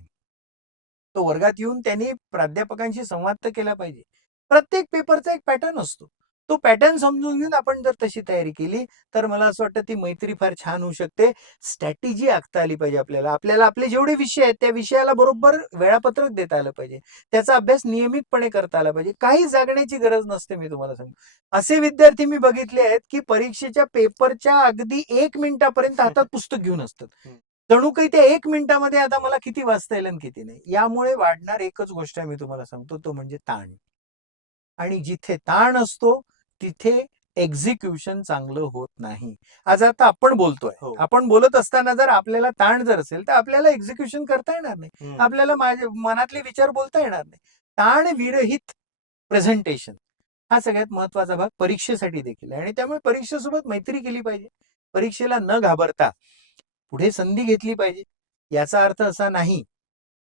तो वर्गात येऊन त्यांनी प्राध्यापकांशी संवाद तर केला पाहिजे. प्रत्येक पेपरचा एक पॅटर्न असतो. तो पॅटर्न समजून घेऊन आपण जर तशी तयारी केली, तर मला असं वाटतं ती मैत्री फार छान होऊ शकते. स्ट्रॅटेजी आखता आली पाहिजे आपल्याला. आपल्याला आपले जेवढे विषय आहेत, त्या विषयाला बरोबर वेळापत्रक देता आलं पाहिजे. त्याचा अभ्यास नियमितपणे करता आला पाहिजे. काही जागण्याची गरज नसते, मी तुम्हाला सांगतो. असे विद्यार्थी मी बघितले आहेत, की परीक्षेच्या पेपरच्या अगदी 1 मिनिटापर्यंत हातात पुस्तक घेऊन असतात. हं. जणू काही त्या 1 मिनिटामध्ये आता मला किती वाचता येईल आणि किती नाही. यामुळे वाढणार एकच गोष्ट आहे, मी तुम्हाला सांगतो, तो म्हणजे ताण. आणि जिथे ताण असतो, तिथे एक्झिक्युशन चांगलं होत नाही. आज आता आपण बोलतोय. हो. आपण बोलत असताना जर आपल्याला ताण जर असेल, तर आपल्याला एक्झिक्युशन करता येणार नाही. हं. आपल्याला माझे मनातले विचार बोलता येणार नाही. ताण विरहित प्रेझेंटेशन हा सगळ्यात महत्वाचा भाग परीक्षेसाठी देखील आहे आणि त्यामुळे परीक्षेसोबत मैत्री केली पाहिजे. परीक्षेला न घाबरता पुढे संधी घेतली पाहिजे. याचा अर्थ असा नाही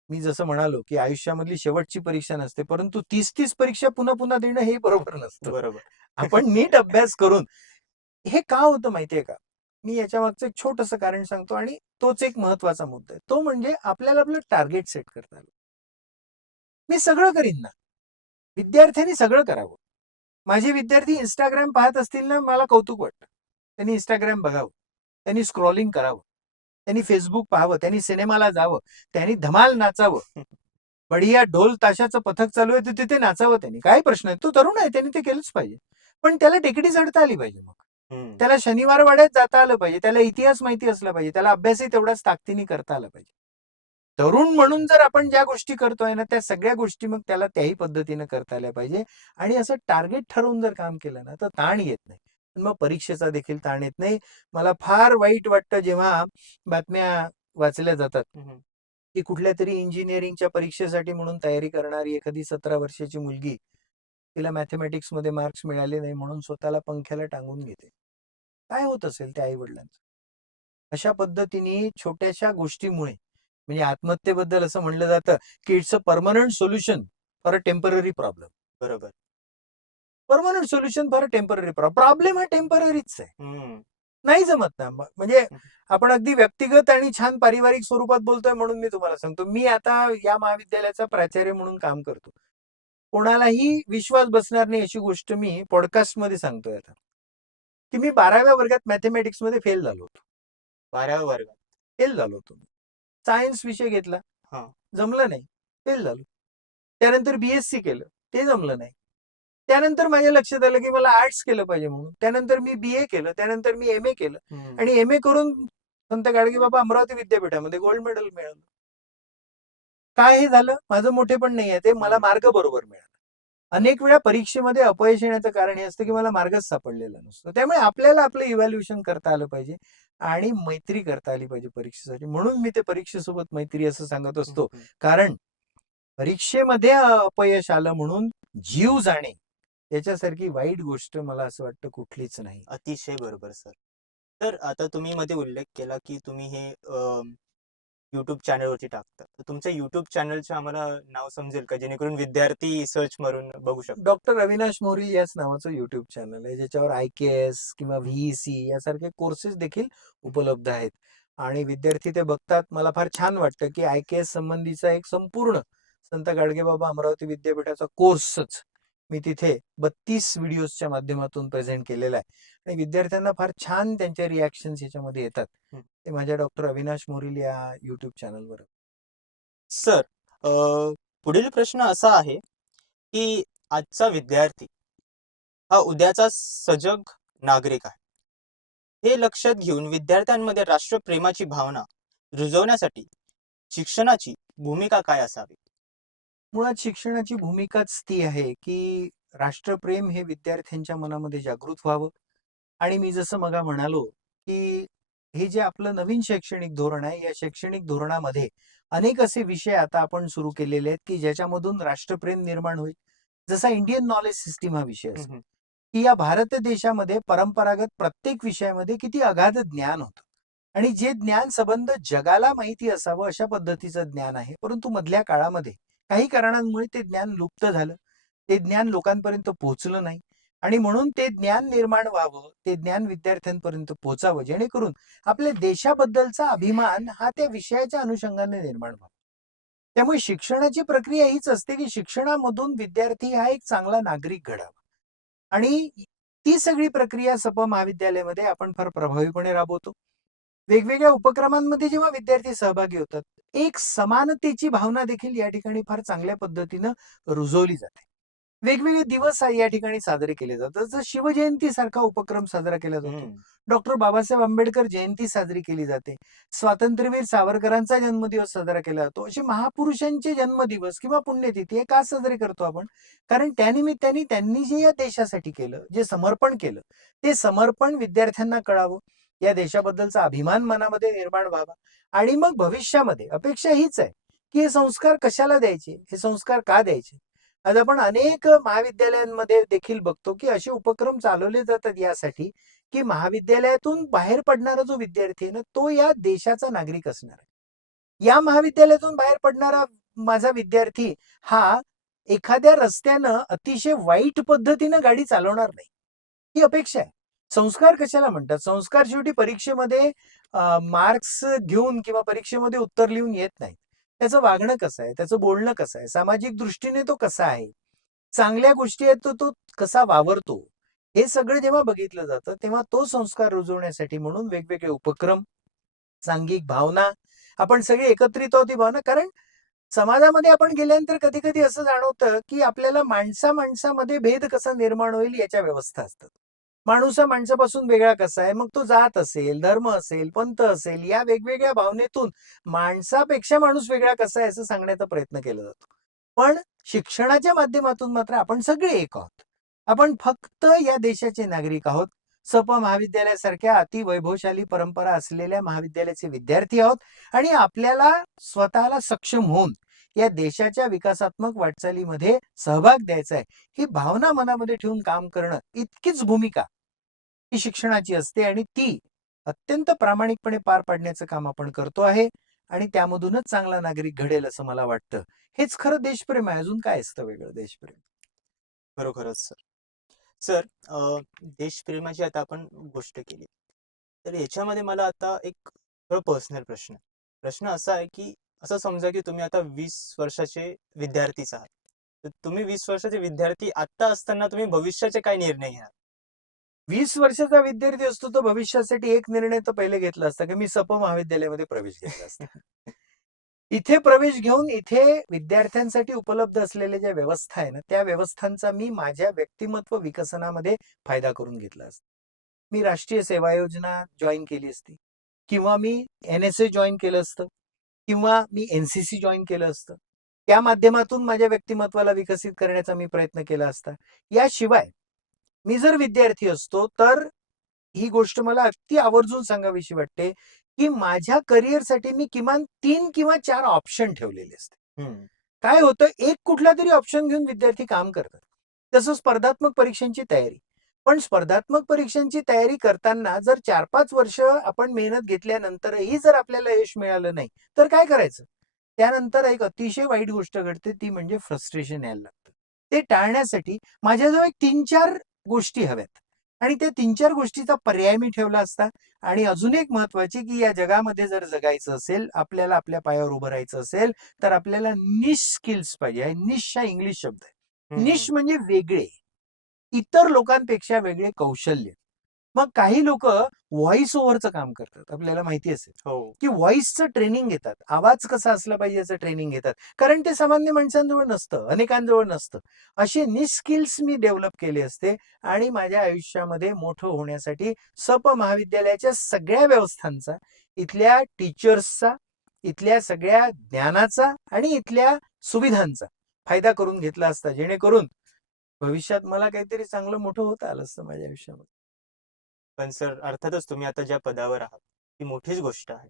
मी जसं म्हणालो, की आयुष्यामधली शेवटची परीक्षा नसते, परंतु 30-30 परीक्षा पुन्हा पुन्हा देणं हे बरोबर नसतं. बरोबर. आपण नीट अभ्यास करून हे का होतं माहितीये का? मी याच्या मागचं एक छोटंसं कारण सांगतो आणि तोच एक महत्वाचा मुद्दा आहे. तो म्हणजे आपल्याला आपलं टार्गेट सेट करता आलं. मी सगळं करीन ना. विद्यार्थ्यांनी सगळं करावं. माझे विद्यार्थी Instagram पाहत असतील ना, मला कौतुक वाटतं. त्यांनी Instagram बघावं. त्यांनी स्क्रॉलिंग करावं. त्यांनी Facebook पाहावं. त्यांनी सिनेमाला जावं. त्यांनी धमाल नाचावं. बढिया ढोल ताशाचं पथक चालू आहे, तर तिथे नाचावं त्यांनी. काय प्रश्न आहे? तो तरुण आहे, त्यांनी ते केलंच पाहिजे. पण त्याला टेकडी चढता आली पाहिजे मग. त्याला शनिवार वाड्यात जाता आलं पाहिजे. त्याला इतिहास माहिती असला पाहिजे. त्याला अभ्यासही तेवढ्याच ताकदीने करता आला पाहिजे. तरुण म्हणून जर आपण ज्या गोष्टी करतोय ना, त्या सगळ्या गोष्टी मग त्याला त्याही पद्धतीने करता आल्या पाहिजे. आणि असं टार्गेट ठरवून जर काम केलं ना, तर ताण येत नाही. मग परीक्षेचा देखील ताण येत नाही. मला फार वाईट वाटतं जेव्हा बातम्या वाचल्या जातात, की कुठल्यातरी इंजिनिअरिंगच्या परीक्षेसाठी म्हणून तयारी करणारी एखादी 17 वर्षाची मुलगी, तिला मॅथेमॅटिक्समध्ये मार्क्स मिळाले नाही म्हणून स्वतःला पंख्याला टांगून घेते. काय होत असेल त्या आई-वडिलांचं? अशा पद्धतीने छोट्याशा गोष्टीमुळे म्हणजे आत्महत्येबद्दल असं म्हणलं जातं, की it's a permanent solution for a temporary problem. बरोबर. Permanent solution for a temporary problem हा टेम्पररीच आहे. हम्म. नाही जमत ना. म्हणजे आपण अगदी व्यक्तिगत आणि छान पारिवारिक स्वरूपात बोलतोय म्हणून मी तुम्हाला सांगतो. मी आता या महाविद्यालयाचा प्राचार्य म्हणून काम करतो. कोणालाही विश्वास बसणार नाही अशी गोष्ट मी पॉडकास्टमध्ये सांगतोय आता, की मी 12व्या वर्गात मॅथेमॅटिक्समध्ये फेल झालो होतो. 12व्या वर्गात. फेल झालो होतो. सायन्स विषय घेतला, हा. जमलं नाही, फेल झालो. त्यानंतर BSc केलं, ते जमलं नाही. त्यानंतर माझ्या लक्षात आलं, की मला आर्ट्स केलं पाहिजे म्हणून. त्यानंतर मी BA केलं, त्यानंतर मी MA केलं आणि MA करून संत गाडगेबाबा अमरावती विद्यापीठामध्ये गोल्ड मेडल मिळालं. काय हे झालं? माझं मोठेपण नाहीये ते, मला मार्ग बरोबर मिळाला. अनेक वेळा परीक्षेमध्ये अपयश येण्याचं कारण हे असतं, की मला मार्गच सापडलेला नसतो. त्यामुळे आपल्याला आपलं इव्हॅल्युएशन करता आलं पाहिजे आणि मैत्री करता आली पाहिजे परीक्षेसाठी. म्हणून मी ते परीक्षेसोबत मैत्री असं सांगत असतो. कारण परीक्षेमध्ये अपयश आलं म्हणून जीव जाणे याच्यासारखी वाईट गोष्ट मला असं वाटतं कुठलीच नाही. अतिशय बरोबर सर. तर आता तुम्ही मध्ये उल्लेख केला, की तुम्ही हे YouTube चॅनलवरती टाकता. तर तुमच्या YouTube चॅनलचं आम्हाला नाव समजेल का? जेणेकरून विद्यार्थी सर्च मारून बघू शकतात. डॉक्टर अविनाश मोरी याच नावाचं YouTube चॅनल आहे, ज्याच्यावर IKS किंवा VEC यासारखे कोर्सेस देखील उपलब्ध आहेत. आणि विद्यार्थी ते बघतात. मला फार छान वाटतं, की IKS संबंधीचा एक संपूर्ण संत गाडगेबाबा अमरावती विद्यापीठाचा कोर्सच मी तिथे 32 व्हिडिओजच्या माध्यमातून प्रेझेंट केलेला आहे. आणि विद्यार्थ्यांना फार छान त्यांच्या रिॲक्शन्स याच्यामध्ये येतात. ते माझ्या डॉक्टर अविनाश मोरील या YouTube चॅनलवर. सर, पुढील प्रश्न असा आहे, की आजचा विद्यार्थी हा उद्याचा सजग नागरिक आहे. हे लक्षात घेऊन विद्यार्थ्यांमध्ये राष्ट्रप्रेमाची भावना रुजवण्यासाठी शिक्षणाची भूमिका काय असावी? मुळात शिक्षणाची भूमिकाच ती आहे, की राष्ट्रप्रेम हे विद्यार्थ्यांच्या मनामध्ये जागृत व्हावं. आणि मी जसं मगा म्हणालो, की हे जे आपलं नवीन शैक्षणिक धोरण आहे, या शैक्षणिक धोरणामध्ये अनेक असे विषय आता आपण सुरू केलेले आहेत, की ज्याच्यामधून राष्ट्रप्रेम निर्माण होईल. जसा इंडियन नॉलेज सिस्टीम हा विषय असेल, की या भारत देशामध्ये परंपरागत प्रत्येक विषयामध्ये किती अगाध ज्ञान होतं. आणि जे ज्ञान संबंध जगाला माहिती असावं अशा पद्धतीचं ज्ञान आहे. परंतु मधल्या काळामध्ये काही कारणांमुळे ते ज्ञान लुप्त झालं. ते ज्ञान लोकांपर्यंत पोहोचलं नाही. आणि म्हणून ते ज्ञान निर्माण व्हावं, ते ज्ञान विद्यार्थ्यांपर्यंत पोहोचावं, जेणेकरून आपल्या देशाबद्दलचा अभिमान हा त्या विषयाच्या अनुषंगाने निर्माण व्हावा. त्यामुळे शिक्षणाची प्रक्रिया हीच असते, की शिक्षणामधून विद्यार्थी हा एक चांगला नागरिक घडावा. आणि ती सगळी प्रक्रिया महाविद्यालयामध्ये आपण फार प्रभावीपणे राबवतो. वेगवेगळ्या उपक्रमांमध्ये जेव्हा विद्यार्थी सहभागी होतात, एक समानतेची भावना देखील या ठिकाणी फार चांगल्या पद्धतीनं रुजवली जाते. वेगवेगळे दिवस या ठिकाणी साजरे केले जातात. जसं शिवजयंती सारखा उपक्रम साजरा केला जातो. डॉक्टर बाबासाहेब आंबेडकर जयंती साजरी केली जाते. स्वातंत्र्यवीर सावरकरांचा जन्मदिवस साजरा केला जातो. असे महापुरुषांचे जन्मदिवस किंवा पुण्यतिथी हे का साजरे करतो आपण? कारण त्यानिमित्ताने त्यांनी जे या देशासाठी केलं, जे समर्पण केलं, ते समर्पण विद्यार्थ्यांना कळावं. या देशाबद्दलचा अभिमान मनामध्ये निर्माण व्हावा. आणि मग भविष्यामध्ये अपेक्षा हीच आहे, की हे संस्कार कशाला द्यायचे? हे संस्कार का द्यायचे? आज आपण अनेक महाविद्यालयांमध्ये देखील बघतो, की असे उपक्रम चालवले जातात यासाठी, की महाविद्यालयातून बाहेर पडणारा जो विद्यार्थी आहे ना, तो या देशाचा नागरिक असणार आहे. या महाविद्यालयातून बाहेर पडणारा माझा विद्यार्थी हा एखाद्या रस्त्यानं अतिशय वाईट पद्धतीनं गाडी चालवणार नाही, ही अपेक्षा आहे. संस्कार कशाला म्हणतात? संस्कार शेवटी परीक्षेमध्ये मार्क्स घेऊन किंवा परीक्षेमध्ये उत्तर लिहून येत नाही. त्याचं वागणं कसं आहे, त्याचं बोलणं कसं आहे, सामाजिक दृष्टीने तो कसा आहे, चांगल्या गोष्टी आहेत तो कसा वावरतो, हे सगळं जेव्हा बघितलं जातं तेव्हा तो संस्कार रुजवण्यासाठी म्हणून वेगवेगळे उपक्रम, सांघिक भावना, आपण सगळे एकत्रित आहोत ही भावना. कारण समाजामध्ये आपण गेल्यानंतर कधी कधी असं जाणवतं की आपल्याला माणसामध्ये भेद कसा निर्माण होईल याच्या व्यवस्था असतात. माणूस हा माणसापासून वेगळा कसा आहे, मग तो जात असेल, धर्म असेल, पंथ असेल, या वेगवेगळ्या भावनेतून माणसापेक्षा माणूस वेगळा कसा आहे असं सांगण्याचा प्रयत्न केला जातो. पण शिक्षणाच्या माध्यमातून मात्र आपण सगळे एक आहोत. आपण फक्त या देशाचे नागरिक आहोत. महाविद्यालयासारख्या अतिवैभवशाली परंपरा असलेल्या महाविद्यालयाचे विद्यार्थी आहोत आणि आपल्याला स्वतःला सक्षम होऊन या देशाच्या विकासात्मक वाटचालीमध्ये सहभाग द्यायचा आहे, ही भावना मनामध्ये ठेवून काम करणं, इतकीच भूमिका ही शिक्षणाची असते आणि ती अत्यंत प्रामाणिकपणे पार पाडण्याचं काम आपण करतो आहे आणि त्यामधूनच चांगला नागरिक घडेल असं मला वाटतं. हेच खरं देशप्रेम आहे. अजून काय असतं वेगळं देशप्रेम? खरोखरच सर. सर, देशप्रेमाची आता आपण गोष्ट केली. तर याच्यामध्ये मला आता एक थोडा पर्सनल प्रश्न आहे. प्रश्न असा आहे, की असं समजा की तुम्ही आता 20 वर्षाचे विद्यार्थीच आहात. तर तुम्ही 20 वर्षाचे विद्यार्थी आत्ता असताना तुम्ही भविष्याचे काय निर्णय घ्याल? 20 वर्षाचा विद्यार्थी असतो तो भविष्यासाठी एक निर्णय तर पहिले घेतला असता की मी महाविद्यालयामध्ये प्रवेश घेतला असता. इथे प्रवेश घेऊन इथे विद्यार्थ्यांसाठी उपलब्ध असलेल्या ज्या व्यवस्था आहे ना, त्या व्यवस्थांचा मी माझ्या व्यक्तिमत्व विकसनामध्ये फायदा करून घेतला असता. मी राष्ट्रीय सेवा योजना जॉईन केली असती किंवा मी NSA जॉईन केलं असतं किंवा मी NCC जॉईन केलं असतं. त्या माध्यमातून माझ्या व्यक्तिमत्वाला विकसित करण्याचा मी प्रयत्न केला असता. याशिवाय मी जर विद्यार्थी असतो तर ही गोष्ट मला अगदी आवर्जून सांगावीशी वाटते की माझ्या करिअरसाठी मी किमान 3 किंवा 4 ऑप्शन ठेवलेले असते. काय होतं, एक कुठला तरी ऑप्शन घेऊन विद्यार्थी काम करतात. तसं स्पर्धात्मक परीक्षांची तयारी. पण स्पर्धात्मक परीक्षांची तयारी करताना जर 4-5 वर्ष आपण मेहनत घेतल्यानंतरही जर आपल्याला यश मिळालं नाही, तर काय करायचं? त्यानंतर एक अतिशय वाईट गोष्ट घडते, ती म्हणजे फ्रस्ट्रेशन यायला लागतं. ते टाळण्यासाठी माझ्याजवळ एक 3-4 गोष्टी हव्यात आणि त्या 3-4 गोष्टीचा पर्याय मी ठेवला असता. आणि अजून एक महत्वाची, की या जगामध्ये जर जगायचं असेल, आपल्याला आपल्या पायावर उभं राहायचं असेल, तर आपल्याला निश स्किल्स पाहिजे. निश हा इंग्लिश शब्द आहे. निश म्हणजे वेगळे, इतर लोकांपेक्षा वेगळे कौशल्य. मग काही लोक व्हॉइस ओव्हरचं काम करतात. आपल्याला माहिती असेल हो. की व्हॉइसचं ट्रेनिंग घेतात. आवाज कसा असला पाहिजे याचं ट्रेनिंग घेतात. कारण ते सामान्य माणसांजवळ नसतं, अनेकांजवळ नसतं. असे निश स्किल्स मी डेव्हलप केले असते आणि माझ्या आयुष्यामध्ये मोठं होण्यासाठी महाविद्यालयाच्या सगळ्या व्यवस्थांचा, इथल्या टीचर्सचा, इथल्या सगळ्या ज्ञानाचा आणि इथल्या सुविधांचा फायदा करून घेतला असता, जेणेकरून भविष्यात मला काहीतरी चांगलं मोठं होता आलं असतं माझ्या आयुष्यामध्ये. पण सर, अर्थातच तुम्ही आता ज्या पदावर आहात, ती मोठीच गोष्ट आहे.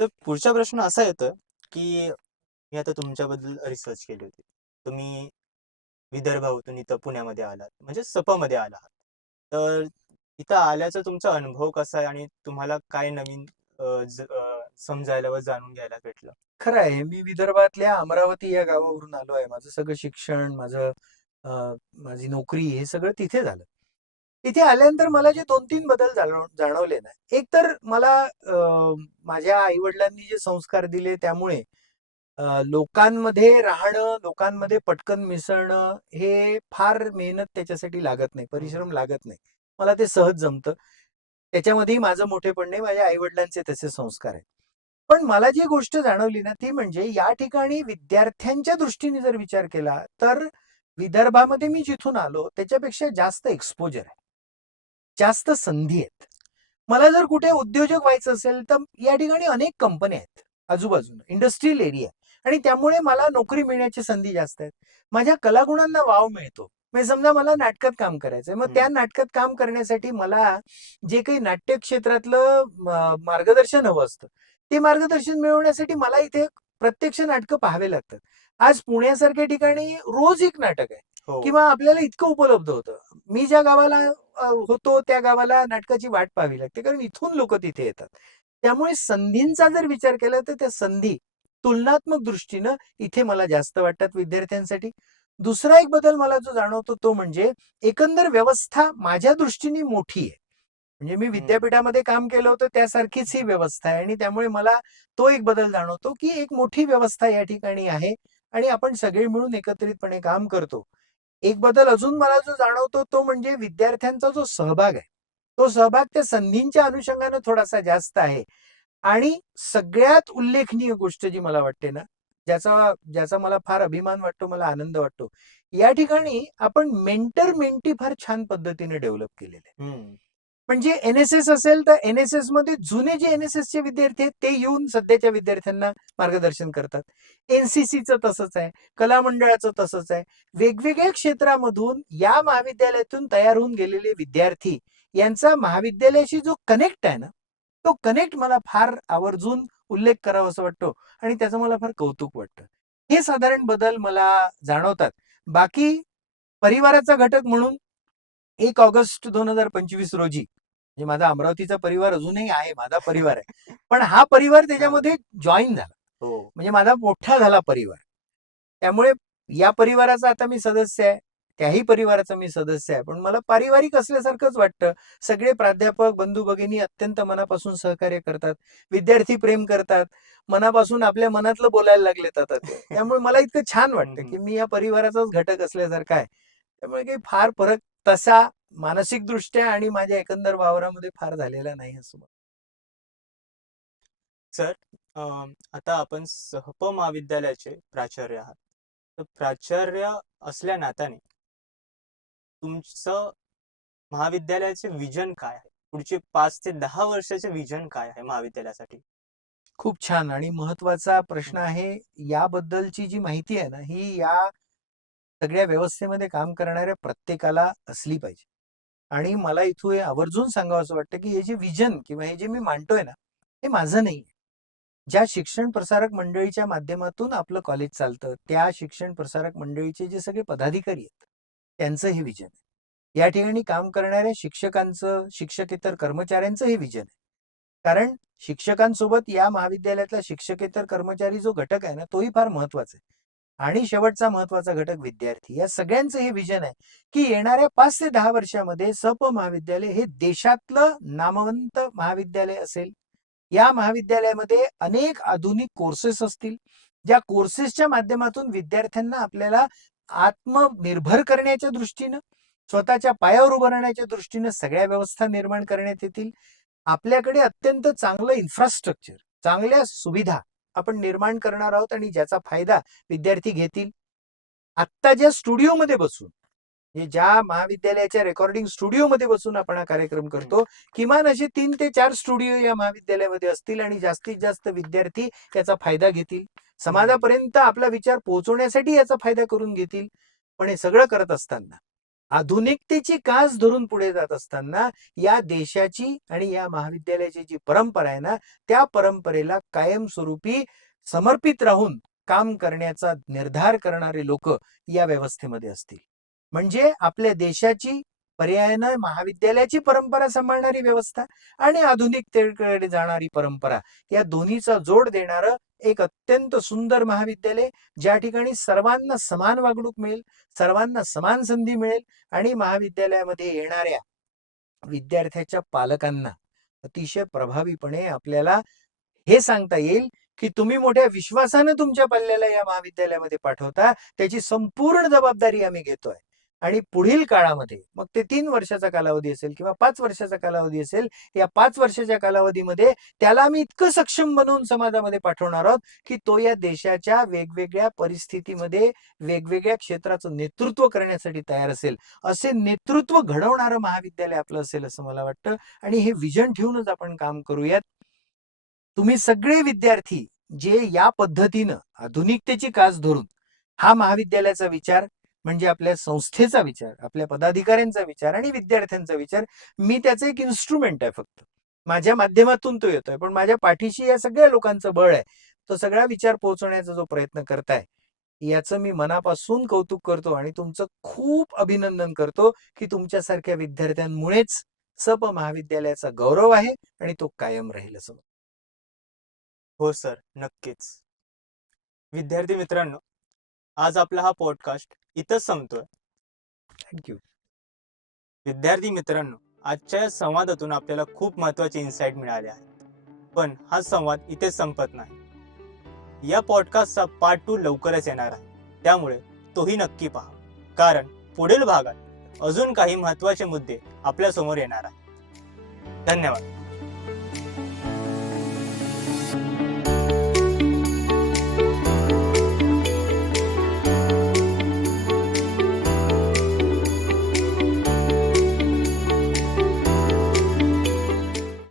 तर पुढचा प्रश्न असा येतोय, की मी आता तुमच्याबद्दल रिसर्च केली होती. तुम्ही विदर्भातून इथं पुण्यामध्ये आलात, म्हणजे मध्ये आलात. तर इथं आल्याचा तुमचा अनुभव कसा आहे आणि तुम्हाला काय नवीन समजायला व जाणून घ्यायला भेटलं? खरं आहे. मी विदर्भातल्या अमरावती या गावावरून आलो आहे. माझं सगळं शिक्षण, माझी नोकरी हे सगळं तिथे झालं. तिथे आल्यानंतर मला जे 2-3 बदल जाणवले ना, एक तर मला माझ्या आई-वडिलांनी जे संस्कार दिले त्यामुळे लोकांमध्ये राहणं, लोकांमध्ये पटकन मिसळणं, हे फार मेहनत त्याच्यासाठी लागत नाही, परिश्रम लागत नाही. मला ते सहज जमतं. त्याच्यामध्येही माझं मोठेपण नाही, माझ्या आई-वडिलांचे तसे संस्कार आहेत. पण मला जी गोष्ट जाणवली ना, ती म्हणजे या ठिकाणी विद्यार्थ्यांच्या दृष्टीने जर विचार केला, तर विदर्भामध्ये मी जिथून आलो त्याच्यापेक्षा जास्त एक्सपोजर आहे. जास्त संधी आहेत. मला जर कुठे उद्योजक व्हायचं असेल, तर या ठिकाणी अनेक कंपन्या आहेत आजूबाजूला, इंडस्ट्रियल एरिया आणि त्यामुळे मला नोकरी मिळण्याची संधी जास्त आहेत. माझ्या कलागुणांना वाव मिळतो. म्हणजे समजा मला नाटकात काम करायचंय. मग त्या नाटकात काम करण्यासाठी मला जे काही नाट्य क्षेत्रातलं मार्गदर्शन हवं असतं, ते मार्गदर्शन मिळवण्यासाठी मला इथे प्रत्यक्ष नाटकं पाहावे लागतात. आज पुण्यासारख्या ठिकाणी रोज एक नाटक आहे हो. किंवा आपल्याला इतकं उपलब्ध होतं. मी ज्या गावाला होतो त्या गावाला नाटकाची वाट पाहावी लागते कारण इथून लोक तिथे येतात. त्यामुळे संधींचा जर विचार केला तर त्या संधी तुलनात्मक दृष्टीनं इथे मला जास्त वाटतात विद्यार्थ्यांसाठी. दुसरा एक बदल मला जो जाणवतो तो म्हणजे एकंदर व्यवस्था माझ्या दृष्टीने मोठी आहे. म्हणजे मी विद्यापीठामध्ये काम केलं होतं त्यासारखीच ही व्यवस्था आहे आणि त्यामुळे मला तो एक बदल जाणवतो की एक मोठी व्यवस्था या ठिकाणी आहे आणि आपण सगळे मिळून एकत्रितपणे काम करतो. एक बदल अजून मला जो जाणवतो तो म्हणजे विद्यार्थ्यांचा जो सहभाग आहे, तो सहभाग त्या संधींच्या अनुषंगाने थोडासा जास्त आहे. आणि सगळ्यात उल्लेखनीय गोष्ट जी मला वाटते ना, ज्याचा ज्याचा मला फार अभिमान वाटतो, मला आनंद वाटतो. या ठिकाणी आपण मेंटर-मेंटी फार छान पद्धतीने डेव्हलप केलेले आहे. म्हणजे एन-एस-एस असेल तर एन-एस-एसमध्ये जुने जे एन-एस-एसचे विद्यार्थी आहेत ते येऊन सध्याच्या विद्यार्थ्यांना मार्गदर्शन करतात. एन-सी-सीचं तसंच आहे, कला मंडळाचं तसंच आहे. वेगवेगळ्या क्षेत्रामधून या महाविद्यालयातून तयार होऊन गेलेले विद्यार्थी यांचा महाविद्यालयाशी जो कनेक्ट आहे ना, तो कनेक्ट मला फार आवर्जून उल्लेख करावासा वाटतो आणि त्याचं मला फार कौतुक वाटतं. हे साधारण बदल मला जाणवतात. बाकी परिवाराचा घटक म्हणून 1 ऑगस्ट 2025 रोजी म्हणजे माझा अमरावतीचा परिवार अजूनही आहे, माझा परिवार आहे. पण हा परिवार त्याच्यामध्ये जॉइन झाला. हो. म्हणजे माझा मोठा झाला परिवार. त्यामुळे या परिवाराचा आता मी सदस्य आहे. त्याही परिवाराचा मी सदस्य आहे. पण मला पारिवारिक असल्यासारखंच वाटतं. सगळे प्राध्यापक, बंधू-भगिनी अत्यंत मनापासून सहकार्य करतात. विद्यार्थी प्रेम करतात. मनापासून आपल्या मनातलं बोलायला लागलेत आता ते. त्यामुळे मला इतकं छान वाटतं, की मी या परिवाराचाच घटक असल्यासारखा आहे. त्यामुळे काही फार फरक तसा मानसिकदृष्ट्या आणि माझ्या एकंदर वावरामध्ये फार झालेला नाही असं मला सर, आता आपण सहप महाविद्यालयाचे प्राचार्य आहात. तर प्राचार्य असल्या नात्याने तुमचं महाविद्यालयाचे विजन काय आहे? पुढचे 5 ते 10 वर्षाचे विजन काय आहे महाविद्यालयासाठी? खूप छान आणि महत्वाचा प्रश्न आहे. याबद्दलची जी माहिती आहे ना, ही या सगळ्या व्यवस्थेमध्ये काम करणाऱ्या प्रत्येकाला असली पाहिजे. आणि मला इथं हे आवर्जून सांगावसं वाटतं, की हे जे विजन किंवा हे जे मी मांडतोय ना, हे माझं नाहीये. ज्या शिक्षण प्रसारक मंडळीच्या माध्यमातून आपलं कॉलेज चालतं, त्या शिक्षण प्रसारक मंडळीचे जे सगळे पदाधिकारी आहेत, त्यांचं हे विजन आहे. या ठिकाणी काम करणाऱ्या शिक्षकांचं, शिक्षकेतर कर्मचाऱ्यांचं हे विजन आहे. कारण शिक्षकांसोबत या महाविद्यालयातला शिक्षकेतर कर्मचारी जो घटक आहे ना, तोही फार महत्वाचा आहे. आणि शेवटचा महत्वाचा घटक विद्यार्थी. या सगळ्यांचं हे विजन आहे, की येणाऱ्या 5 ते 10 वर्षामध्ये सप महाविद्यालय हे देशातलं नामवंत महाविद्यालय असेल. या महाविद्यालयामध्ये अनेक आधुनिक कोर्सेस असतील. ज्या कोर्सेसच्या माध्यमातून विद्यार्थ्यांना आपल्याला आत्मनिर्भर करण्याच्या दृष्टीनं, स्वतःच्या पायावर उभं राहण्याच्या दृष्टीनं सगळ्या व्यवस्था निर्माण करण्यात येतील. आपल्याकडे अत्यंत चांगलं इन्फ्रास्ट्रक्चर, चांगल्या सुविधा आपण निर्माण करणार आहोत आणि ज्याचा फायदा विद्यार्थी घेतील. आत्ता ज्या स्टुडिओमध्ये बसून, हे ज्या महाविद्यालयाच्या रेकॉर्डिंग स्टुडिओमध्ये बसून आपण हा कार्यक्रम करतो, किमान असे 3 ते 4 स्टुडिओ या महाविद्यालयामध्ये असतील आणि जास्तीत जास्त विद्यार्थी याचा फायदा घेतील. समाजापर्यंत आपला विचार पोहोचवण्यासाठी याचा फायदा करून घेतील. पण हे सगळं करत असताना, आधुनिकतेची कास धरून पुढे जात असताना या देशाची आणि या महाविद्यालयाची जी परंपरा आहे ना, त्या परंपरेला कायमस्वरूपी समर्पित राहून काम करण्याचा निर्धार करणारे लोक या व्यवस्थेमध्ये असतील. म्हणजे आपल्या देशाची पर्यायानं महाविद्यालयाची परंपरा सांभाळणारी व्यवस्था आणि आधुनिकतेकडे जाणारी परंपरा या दोन्हीचा जोड देणारं एक अत्यंत सुंदर महाविद्यालय, ज्या ठिकाणी सर्वांना समान वागणूक मिळेल, सर्वांना समान संधी मिळेल आणि महाविद्यालयामध्ये येणाऱ्या विद्यार्थ्याच्या पालकांना अतिशय प्रभावीपणे आपल्याला हे सांगता येईल, की तुम्ही मोठ्या विश्वासानं तुमच्या पल्ल्याला या महाविद्यालयामध्ये पाठवता, त्याची संपूर्ण जबाबदारी आम्ही घेतोय. आणि पुढील काळामध्ये मग ते 3 वर्षाचा कालावधी असेल किंवा 5 वर्षाचा कालावधी असेल, या 5 वर्षाच्या कालावधीमध्ये त्याला आम्ही इतकं सक्षम बनवून समाजामध्ये पाठवणार आहोत, की तो या देशाच्या वेगवेगळ्या परिस्थितीमध्ये वेगवेगळ्या क्षेत्राचं नेतृत्व करण्यासाठी तयार असेल. असे नेतृत्व घडवणारं महाविद्यालय आपलं असेल असं मला वाटतं आणि हे विजन ठेवूनच आपण काम करूयात. तुम्ही सगळे विद्यार्थी जे या पद्धतीनं आधुनिकतेची कास धरून हा महाविद्यालयाचा विचार म्हणजे आपल्या संस्थेचा विचार, आपल्या पदाधिकाऱ्यांचा विचार आणि विद्यार्थ्यांचा विचार, मी त्याचं एक इन्स्ट्रुमेंट आहे फक्त. माझ्या माध्यमातून तो येतोय, पण माझ्या पाठीशी या सगळ्या लोकांचं बळ आहे. तो सगळा विचार पोहोचवण्याचा जो प्रयत्न करताय, याचं मी मनापासून कौतुक करतो आणि तुमचं खूप अभिनंदन करतो, की तुमच्यासारख्या विद्यार्थ्यांमुळेच सप महाविद्यालयाचा गौरव आहे आणि तो कायम राहील असं. हो सर, नक्कीच. विद्यार्थी मित्रांनो, आज आपला हा पॉडकास्ट इथंच संपतोय. थँक्यू. विद्यार्थी मित्रांनो, आजच्या या संवादातून आपल्याला खूप महत्त्वाचे इन्साईट मिळाले आहेत. पण हा संवाद इथेच संपत नाही. या पॉडकास्टचा पार्ट 2 लवकरच येणार आहे. त्यामुळे तोही नक्की पहा. कारण पुढील भागात अजून काही महत्त्वाचे मुद्दे आपल्या समोर येणार आहेत. धन्यवाद.